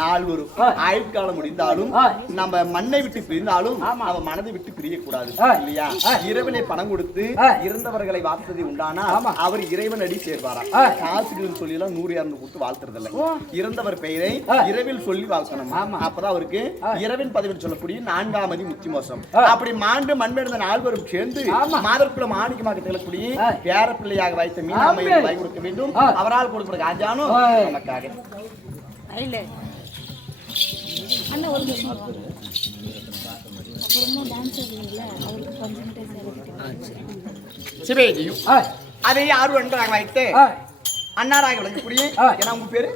நால்வரும் ஆயுட்காலம் முடிந்தாலும் நம்ம மண்ணை விட்டு பிரிந்தாலும் அவன் மனதை விட்டு பிரியக்கூடாது இல்லையா? இரவிலே பணம் கொடுத்து இறந்தவர்களை வாழ்த்ததை உண்டானா அவர் இறைவன் அடி சேர்வாராம். காசுகள் சொல்லி 100-200 கொடுத்து வாழ்த்துறதில்லை. இறந்தவர் பெயரை இரவில் சொல்லி வாழ்த்தணும். அப்பதான் அவருக்கு இரவின் பதிவு சொல்லக்கூடிய 4ஆம் முத்திமோசம். அப்படி மாண்டு மண்மேடுந்த 4வரும் சேர்ந்து மாதற்குள்ள மாணிக்கமாக திகழக்கூடிய பேர பிள்ளையாக வைத்த மீனாமையை வாங்கி கொடுக்க வேண்டும். அவரால் கொடுக்கிற காஜானும் நமக்காக அண்ணா ஒரு நிமிஷம் அப்புறமா டான்ஸ் இல்ல அவருக்கு கொஞ்சம் சிவேஜியும் அதை யாரும் என்பதாக வைத்து அண்ணாராக விளங்கக்கூடிய ஏன்னா உங்க பேரு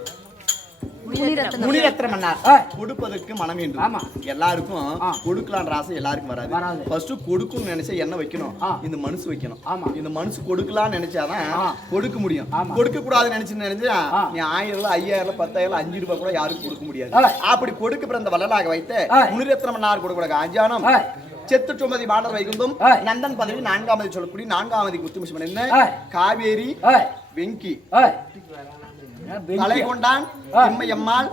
முனிரத்னம் அண்ணார். கொடுப்பதற்கு மனம் வேண்டும். எல்லாருக்கும் கொடுக்கலான்ற ஆசை எல்லாருக்கும் வராது. ஃபர்ஸ்ட் கொடுக்கும் நினைச்சா என்ன வைக்கணும்? இந்த மனசு வைக்கணும். இந்த மனசு கொடுக்கலாம்னு நினைச்சாதான் கொடுக்க முடியும். கொடுக்க கூடாது நினைச்சா நீ 1000 5000 10,000 5 ரூபாய் கூட யாருக்கும் கொடுக்க முடியாது. அப்படி கொடுக்க பிறந்த வள்ளலாக வைத்த முனிரத்னம் அண்ணார் கொடுக்க அஞ்சானம் செத்து சொம்பதி மாடர் வைகுந்தும் நந்தன் பதவி 4ஆம் சொல்லக்கூடிய 4ஆம் குத்துமிஷம் என்ன காவேரி வெங்கி தலை கொண்டான் எம்மையம்மாள்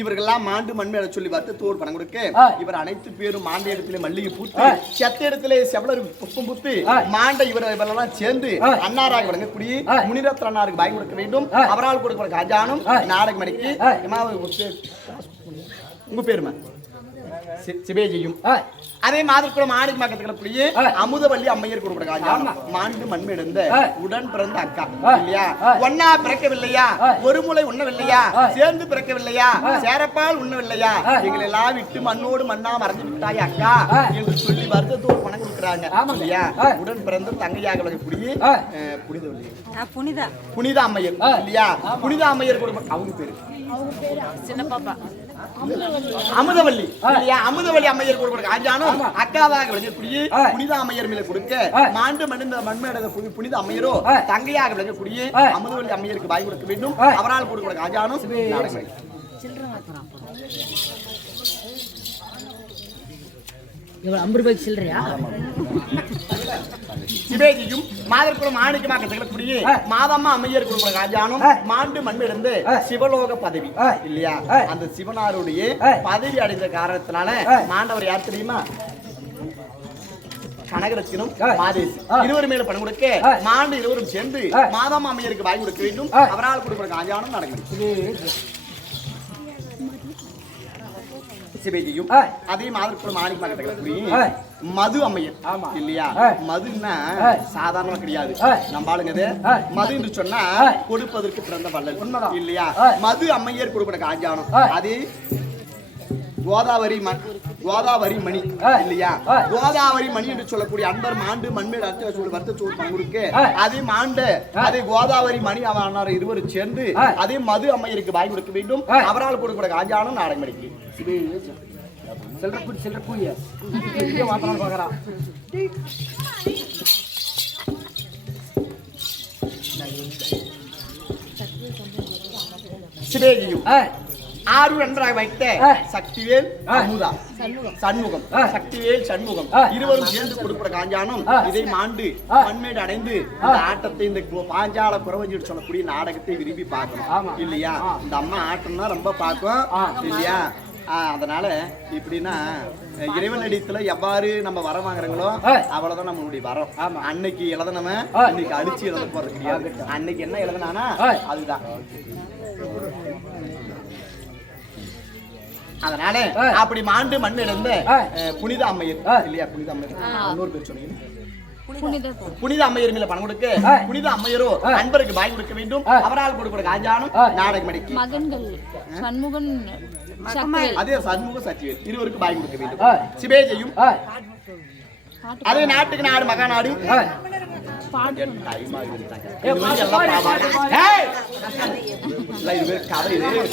இவர்கள்லாம் மாண்டு மண்மேல சொல்லி வருத்தத்தோடு பணம் கொடுக்க இவர் அனைத்து பேரும் மாண்ட இடத்திலே மல்லிகை பூத்து செத்த இடத்திலே செவலர் புஷ்பம் பூத்து மாண்ட இவரெல்லாம் சேர்ந்து அன்னாராக வழங்கக்கூடிய முனிரத்ன அன்னாருக்கு வாங்கி கொடுக்க வேண்டும். அவரால் கொடுக்கிற கஜானும் நாடகம் அடிக்கி உங்க பேருமா சிவேஜியும் அதே மாதிரிக்குளம் ஆடிக்கு பக்கத்துல அமுதவல்லி அம்மையர் கொடுக்க மாண்டு மண்மிழந்த உடன் பிறந்த அக்கா இல்லையா? ஒன்னா பிறக்கவில்லையா, ஒரு முளை உண்ணவில்லையா, சேர்ந்து பிறக்கவில்லையா, சேரப்பால் உண்ணவில்லையா, எங்களை எல்லாம் விட்டு மண்ணோடு மண்ணா மறைஞ்சு விட்டாய் அக்கா என்று சொல்லி வருத்தத்தோடு பணம் கொடுக்குறாங்க இல்லையா? உடன் பிறந்த தங்கையாக புனித அம்மையர் இல்லையா? புனித அம்மையர் கொடுக்க அவங்க பேரு சின்ன பாப்பா அமுதவல்லி இல்லையா? அமுதவல்லி அம்மையர் கொடுக்க ஆஜானும் அக்காவாக விளங்கக்கூடிய புனித அம்மையர் மேல கொடுக்க மாண்டு மண்ணிந்த மண்மேட புனித அம்மையரோ தங்கையாக விளங்கக்கூடிய அமுதவல்லி அம்மையருக்கு வாய் கொடுக்க வேண்டும். அவரால் கொடுக்க ஆஜானும் சிவேஜியும் மாதர்குளம் ஆணிக்கமாக திகழக்கூடிய மாதம்மா அம்மையர் கொடுக்க ராஜானும் மாண்டு மண்மிழந்து சிவலோக பதவி இல்லையா? அந்த சிவனாருடைய பதவி அடைந்த காரணத்தினால மாண்டவர் யார் தெரியுமா? கனகரத்தினும் மாதேசி இருவரும் மேல பணம் கொடுக்க மாண்டு இருவரும் சேர்ந்து மாதம்மா அம்மையருக்கு வாய் கொடுக்க வேண்டும். அவரால் கொடுக்க ராஜானும் நடக்கிறது. சிவேஜியும் அதே மாதர்குளம் ஆணிக்கமாக திகழக்கூடிய மது அம்மையர் இல்லையா? மதுன்னா சாதாரணமா கிடையாது. நம்ம ஆளுங்க மது என்று சொன்னா கொடுப்பதற்கு பிறந்த வள்ளல் இல்லையா? மது அம்மையர் கொடுப்பதற்கு ஆஜானம். அதே கோதாவரி மணி இல்லையா? கோதாவரி மணி என்று சொல்லக்கூடிய அன்பர் மாண்டு மண்மேடு வருத்தச்சோடு பங்குடுக்கு அதே மாண்ட அதே கோதாவரி மணி அவனார் இருவரும் சேர்ந்து அதே மது அம்மையருக்கு வாய் கொடுக்க வேண்டும். அவரால் கொடுக்க ஆஜானம் நாடகமடிக்கு சிவேஜியும் ஆறு நன்றாக வைத்த சக்திவேல் அமுதா சண்முகம் சக்திவேல் சண்முகம் இருவரும் சேர்ந்து கொடுக்கிற காஞ்சானம் இதை மாண்டு மண்மேடு அடைந்து இந்த ஆட்டத்தை இந்த பாஞ்சால குறவஞ்சி சொல்லக்கூடிய நாடகத்தை விரும்பி பார்க்கணும் இல்லையா? இந்த அம்மா ஆட்டம்னா ரொம்ப பார்க்கும் இல்லையா? அதனால இப்படின்னா இறைவன் அடித்துல எவ்வாறு நம்ம வரம் வாங்குறாங்களோ அவ்வளவுதான் நம்மளுடைய வரம். அன்னைக்கு எழுதனம இன்னைக்கு அடிச்சு எழுத போறது கிடையாது. அன்னைக்கு என்ன எழுதனானா அதுதான். அதனால அப்படி மாண்டு மண் இழந்த புனித அம்மையர் இல்லையா? புனித அம்மையர் இன்னொரு பேர் சொன்னீங்க. புனித அம்மையர் மேல பணம் கொடுக்க புனித அம்மையரோ அன்பருக்கு வாய் கொடுக்க வேண்டும். அவரால் கொடுக்க ஆஜானம் நாடகம் அடிக்க மகன்கள் சண்முகன் அதே சண்முக சத்தியவேல் இருவருக்கு வாய் கொடுக்க வேண்டும். சிவேஜையும் அதே நாட்டுக்கு நாடு மகாநாடு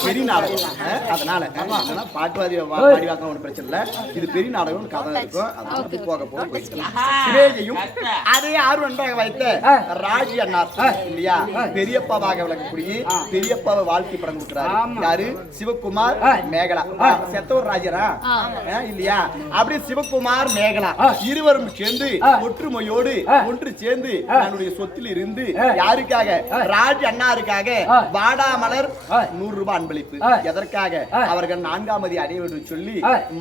பெரிய நாடகம். அதனால பாட்டுவாதி பாடி வாக்க ஒன்றும் பிரச்சனை இல்லை. இது பெரிய நாடகம் கதை இருக்கும். அதனால போக போக சிவேஜையும் அதே ஆறு நன்றாக வைத்த ராஜி அண்ணார் இல்லையா? பெரியப்பாவாக விளக்கக்கூடிய பெரியப்பாவை வாழ்க்கை படம் கொடுக்கிறாரு யாரு? சிவகுமார் மேகலா செத்தவர் ராஜரா இல்லையா? அப்படி சிவகுமார் மேகலா இருவரும் சேர்ந்து ஒற்றுமையோடு ஒன்று சேர்ந்து தன்னுடைய சொத்தில் இருந்து யாருக்காக? ராஜ் அண்ணாருக்காக வாடாமலர் 100 ரூபாய் அன்பளிப்பு. எதற்காக? அவர்கள் 4ஆம் மதி அடைய வேண்டும் சொல்லி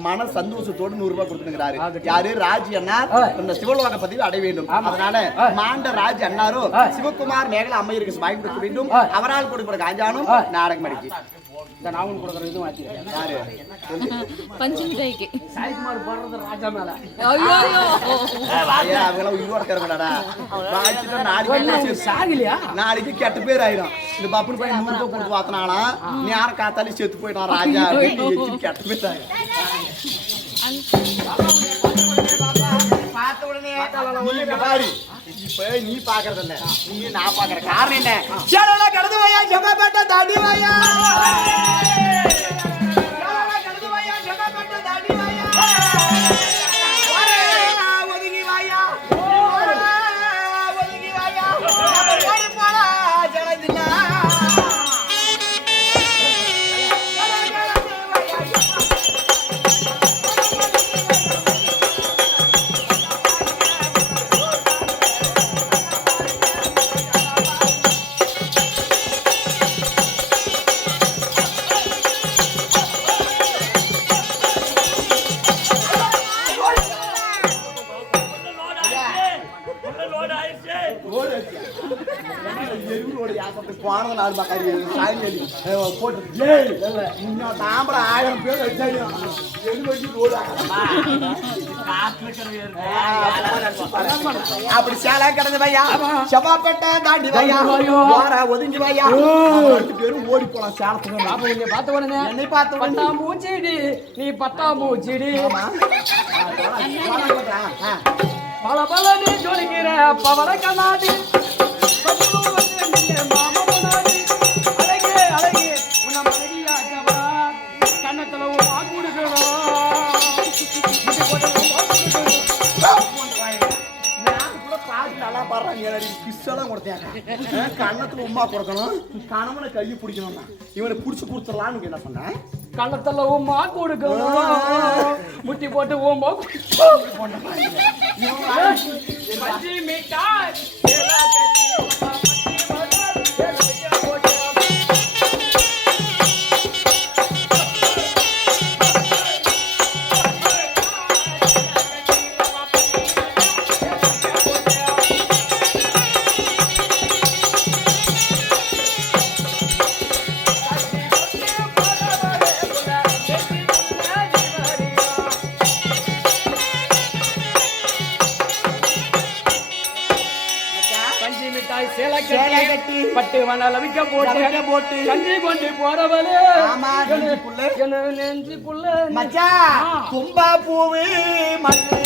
மன சந்தோஷத்தோடு 100 ரூபாய் கொடுத்துருக்கிறாரு. யாரு? ராஜ் அண்ணார் இந்த சிவலோக பதிவு அடைய வேண்டும். அதனால மாண்ட ராஜ் அண்ணாரோ சிவகுமார் மேகலா அம்மையருக்கு வாங்கி கொடுக்க வேண்டும். அவரால் கொடுக்கிற காஞ்சானும் நாடகம் அடிக்கு நாவன் கொடுக்குற இது மாத்தி யாரு? பஞ்சமிதைக்கு சாய்குமார் போடுறது ராஜா மேல. அவங்களாம் உயிரோட இருக்கிறாங்கடா. நாளைக்கு கெட்ட பேர் ஆயிரும். இந்த பப்புனு போய் 100 ரூபாய் கொடுத்து பார்த்தனால நீ யாரும் காத்தாலே செத்து போயிட்டான் ராஜா கெட்ட பேர் ஆயிரும். பார்த்த உடனே இப்ப நீ பாக்குறது இல்ல, நீ நான் பாக்குற காரணம் என்ன? கடந்து வாயா ஜமாபேட்டை தாண்டி வாயா போதும் 4 பக்காரி சாயங்கலி போட்டு ஏய் இன்னும் தாம்பர 1000 பேர் வச்சாங்க எது வச்சு ரோடு அப்படி சேலா கிடந்து பையா செவ்வாப்பேட்டை தாண்டி பையா வார ஒதுங்கி பையா 2 பேரும் ஓடி போலாம் சேலத்துக்கு அப்ப நீங்க பார்த்த உடனே என்னை பார்த்த உடனே பட்டாம்பூச்சிடி நீ பட்டாம்பூச்சிடி பல பல நீ ஜொலிக்கிற பவள கண்ணாடி அழகே அழகே உன்னை மனைவியாக்கவா கண்ணத்துல ஒரு வாக்கு கொடுக்கணும் நல்லா பாடுறாங்க கிஸ்ஸெல்லாம் கொடுத்தாங்க கண்ணத்துல உமா கொடுக்கணும் கணவனை கையை பிடிக்கணும் இவனை பிடிச்சி கொடுத்துடலான்னு என்ன சொன்னேன் கண்ணத்துல உமா கொடுக்கணும் முட்டி போட்டு ஓம்போ பஜ்ஜி மிட்டாய் பட்டு வனலவிக்க போட்டு கஞ்சி கொண்டு போறவளே என்ன நெஞ்சுக்குள்ள மச்சான் தும்பா பூவே மண்ணு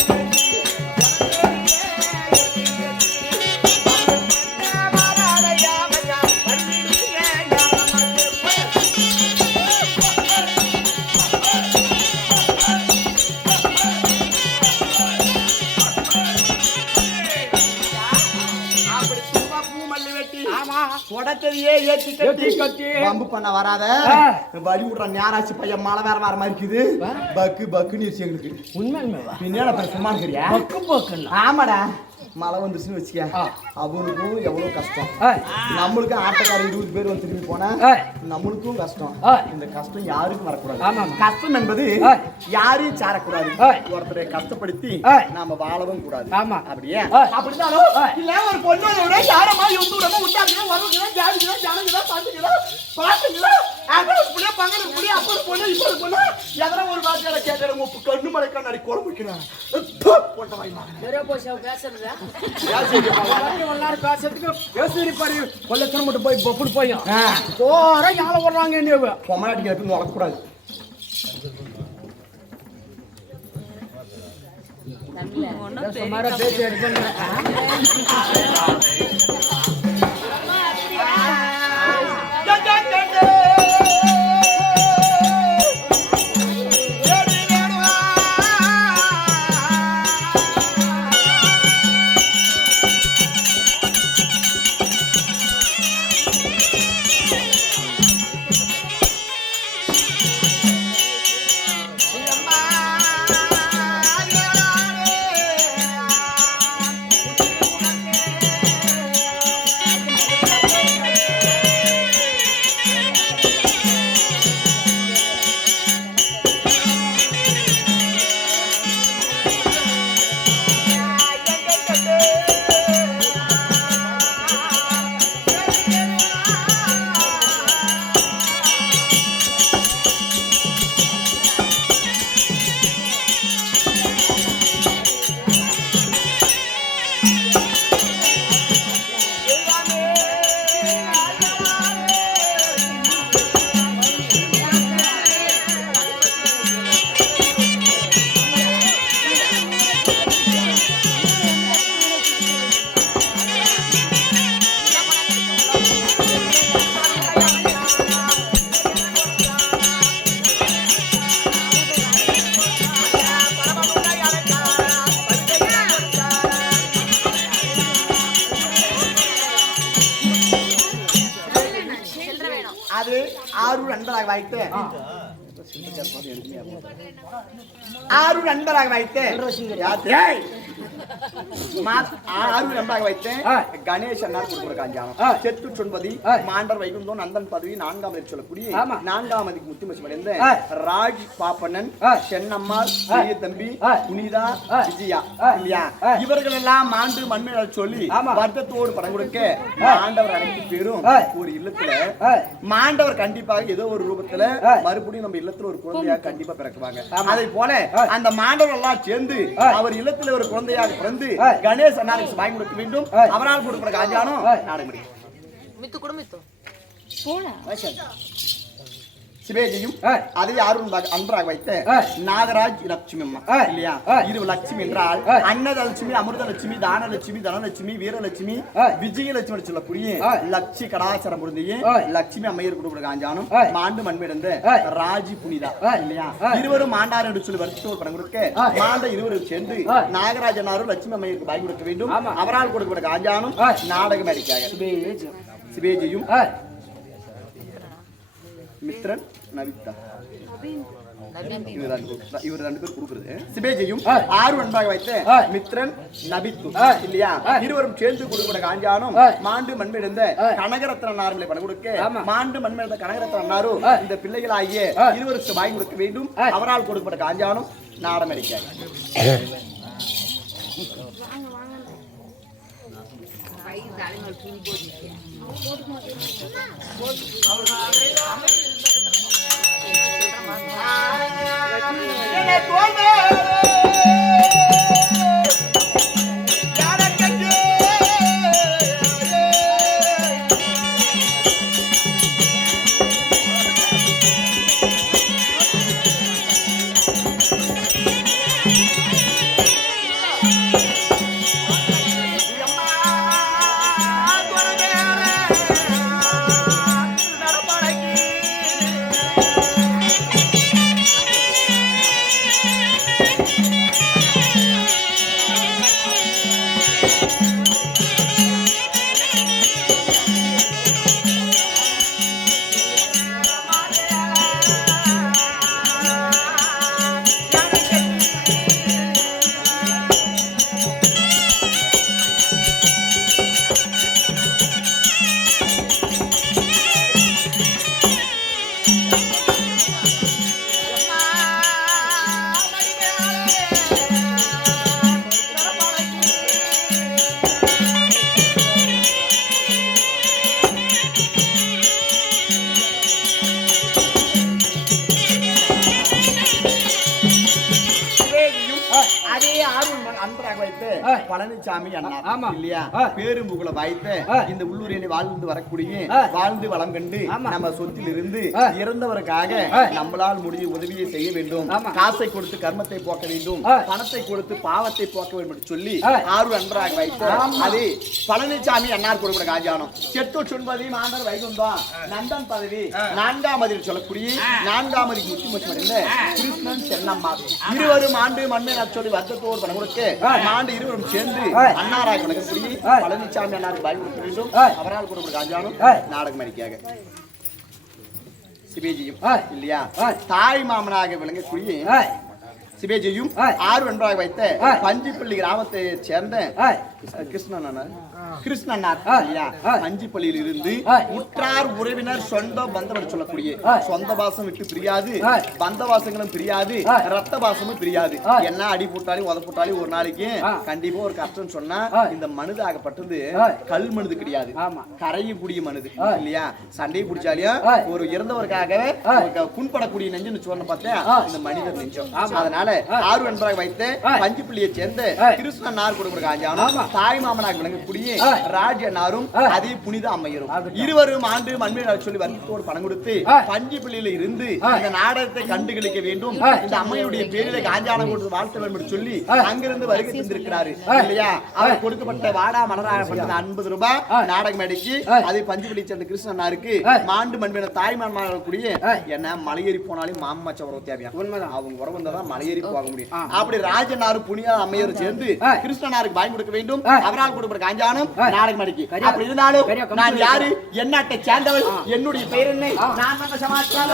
உடச்சதையே ஏத்தி கட்டி பம்பு பண்ண வராத வழி விடுற ஞாராசி பையன் மழை வேற வர மாதிரி இருக்குது பக்கு பக்குன்னு எங்களுக்கு உண்மையா பின்னாடி சும்மா இருக்கிறியா பக்கு பக்குன்னு ஆமாடா மழை வந்துச்சுன்னு வச்சுக்க அவனுக்கும் எவ்வளவு கஷ்டம் நம்மளுக்கும் ஆட்டக்கார 20 பேர் வந்து திரும்பி போனா நம்மளுக்கும் கஷ்டம் இந்த கஷ்டம் யாருக்கும் வரக்கூடாது கஷ்டம் என்பது யாரையும் சாரக்கூடாது ஒருத்தரை கஷ்டப்படுத்தி நாம வாழவும் கூடாது ஆமா அப்படியே அப்படின்னாலும் இல்ல ஒரு பொண்ணோட யாரமா யூடியூப்ல உட்கார்ந்து வருகிறோம் ஜாதிக்கிறோம் ஜனங்களா பாத்துக்கிறோம் அப்படியே பங்கல அப்படியே அப்ப பொண்ணு இப்ப பொண்ணு எதனா ஒரு வார்த்தையில கேட்கற உப்பு கண்ணு மலை கண்ணாடி கோலம் வைக்கிறான் போட்ட வாய்மா நிறைய போஷா பேசுறதா எல்லாரும் பேசுறதுக்கு பேசுறி பாரு கொல்லத்தனம் மட்டும் போய் பொப்புடு போயும் போற யாழ வர்றாங்க என்ன பொம்மநாட்டிக்கு எப்படி வளர்க்கக்கூடாது பேசி எடுக்கணும் அது 6 நண்பராக வாய்ட்டு ஆறு நண்பராக வைத்தேன் ஆறு நண்பராக வைத்தேன் கணேஷ் அண்ணா கொடுக்குற அஞ்சானம் செத்து சொன்பதி மாண்டர் வைகுந்தோன் நந்தன் பதவி 4ஆம் சொல்லக்கூடிய 4ஆம் முத்துமசி அடைந்த ராஜ் பாப்பண்ணன் சென்னம்மாள் பெரிய தம்பி புனிதா விஜயா இல்லையா இவர்கள் எல்லாம் மாண்டு மண்மை சொல்லி வருத்தத்தோடு படம் கொடுக்க மாண்டவர் அனைத்து பேரும் ஒரு இல்லத்துல மாண்டவர் கண்டிப்பாக ஏதோ ஒரு ரூபத்துல மறுபடியும் நம்ம இல்லத்துல ஒரு குழந்தையாக கண்டிப்பா பிறக்குவாங்க. அதை போல அந்த மாண்டவர் எல்லாம் சேர்ந்து அவர் இல்லத்துல ஒரு குழந்தையாக பிறந்து கணேஷ் அண்ணாருக்கு வாங்கி கொடுக்க வேண்டும். அவரால் கொடுக்கிற காஞ்சானம் நாடகம் மித்து குடும்பத்து சிவேஜியும் அதை யாரும் அன்றாக வைத்த நாகராஜ் லட்சுமி அம்மா இல்லையா இது லட்சுமி என்றால் அன்னதலட்சுமி அமிர்தலட்சுமி தானலட்சுமி தனலட்சுமி வீரலட்சுமி விஜயலட்சுமி சொல்லக்கூடிய லட்சி கடாச்சாரம் பொருந்திய லட்சுமி அம்மையர் கொடுக்கிற காஞ்சானம் மாண்டு மண்மிடந்த ராஜி புனிதா இல்லையா இருவரும் மாண்டார் என்று சொல்லி வருஷத்தோடு படம் கொடுக்க மாண்ட இருவரும் சேர்ந்து நாகராஜனாரும் லட்சுமி அம்மையருக்கு வாங்கி கொடுக்க வேண்டும். அவரால் கொடுக்கிற காஞ்சானம் நாடகம் அடிக்காக சிவேஜியும் மித்ரன் நவிதா இவர் 2 பேர் கொடுக்குறது சிபேஜையும் 6 நண்பாக வைத்த மித்ரன் நபித்து இல்லையா இருவரும் சேர்ந்து கொடுக்கிற காஞ்சானம் மாண்டு மண்மிழந்த கனகரத்ன நார்மலை பணம் கொடுக்க மாண்டு மண்மிழந்த கனகரத்ன நாரு இந்த பிள்ளைகள் ஆகிய இருவருக்கு வாங்கி கொடுக்க வேண்டும். அவரால் கொடுக்கப்பட்ட காஞ்சானம் நாடம் அடிக்காக பழனிசாமி அண்ணா இல்லையா பேரும்புகளை வைத்து இந்த உள்ளூரில் வாழ்ந்து வரக்கூடிய வாழ்ந்து வளம் கண்டு நம்ம சொத்தில் இருந்து இறந்தவருக்காக நம்மளால் முடிய உதவியை செய்ய வேண்டும். காசை கொடுத்து கர்மத்தை போக்க வேண்டும், பணத்தை கொடுத்து பாவத்தை போக்க வேண்டும் என்று சொல்லி 6 நண்பராக வைத்து அது பழனிசாமி அண்ணார் கொடுக்கிற காஞ்சானம் செட்டு சொன்பதி மாண்டர் வைகுந்தம் நந்தன் பதவி 4ஆம் சொல்லக்கூடிய 4ஆம் முத்துமசி அடைந்த கிருஷ்ணன் சென்னம்மா இருவரும் ஆண்டு மண்மை சொல்லி வருத்தத்தோடு பணம் கொடுக்க மாண்டு இருவரும் சேர்ந்து அண்ணாராக வணங்கக்கூடிய பழனிசாமி அண்ணாருக்கு வாங்கி கொடுக்க வேண்டும். அவரால் கொடுக்கிற காஞ்சானம் நாடகம் அடிக்காக சிவேஜியும் இல்லையா தாய் மாமனாக விளங்கக்கூடிய சிவேஜியும் 6 நண்பராக வைத்த பஞ்சிப்பள்ளி கிராமத்தை சேர்ந்த கிருஷ்ணனார் பஞ்சிப்பள்ளியில் இருந்து உற்றார் உறவினர் சொந்த பந்தவர் சொல்லக்கூடிய சொந்த பாசம் விட்டு பிரியாது, பந்த பாசங்களும் பிரியாது, ரத்த பாசமும் பிரியாது. என்ன அடி போட்டாலும் உத போட்டாலும் ஒரு நாளைக்கு கண்டிப்பா ஒரு கஷ்டம் சொன்னா இந்த மனித ஆகப்பட்டது கல் மனிது கிடையாது, கரையக்கூடிய மனிது இல்லையா. சண்டையை பிடிச்சாலையும் ஒரு இறந்தவருக்காக புண்படக்கூடிய நெஞ்சுன்னு சொன்ன பார்த்தேன் இந்த மனிதர் நெஞ்சம். அதனால 6 நண்பராக வைத்த பஞ்சிப்பள்ளியை சேர்ந்த கிருஷ்ணனார் கொடுக்கிற காஞ்சானம் தாய் மாமனாக விளங்கக்கூடிய ராஜனாரும் அதே புனித அம்மையரும் இருவரும் ஆண்டு மண்மை சொல்லி வருத்தத்தோடு பணம் கொடுத்து பஞ்சிப்பள்ளியில இருந்து இந்த நாடகத்தை கண்டுகளிக்க வேண்டும், இந்த அம்மையுடைய பேரில காஞ்சானம் கொடுத்து வாழ்த்த வேண்டும் என்று சொல்லி அங்கிருந்து வருகை தந்திருக்கிறாரு இல்லையா. அவர் கொடுக்கப்பட்ட வாடா மலராகப்பட்டது 50 ரூபாய் நாடகம் அடிக்கி அதை பஞ்சிப்பள்ளி சேர்ந்த கிருஷ்ணனாருக்கு மாண்டு மண்மையின தாய் மாமனாக கூடிய என்ன மலையேறி போனாலும் மாமச்ச உறவு தேவையா உண்மைதான், அவங்க உறவு வந்தாதான் மலையேறி போக முடியும். அப்படி ராஜனாரும் புனித அம்மையரும் சேர்ந்து கிருஷ்ணனாருக்கு வாங்கி கொடுக்க வேண்டும். அவரால் கொடுக்கப்பட்ட காஞ்சானம் நாடகம் அடிக்கி. அப்படி இருந்தாலும் நான் யாரு, என்னாட்டை சேர்ந்தவள், என்னுடைய பெயர் என்ன, நான் சமாச்சாரம்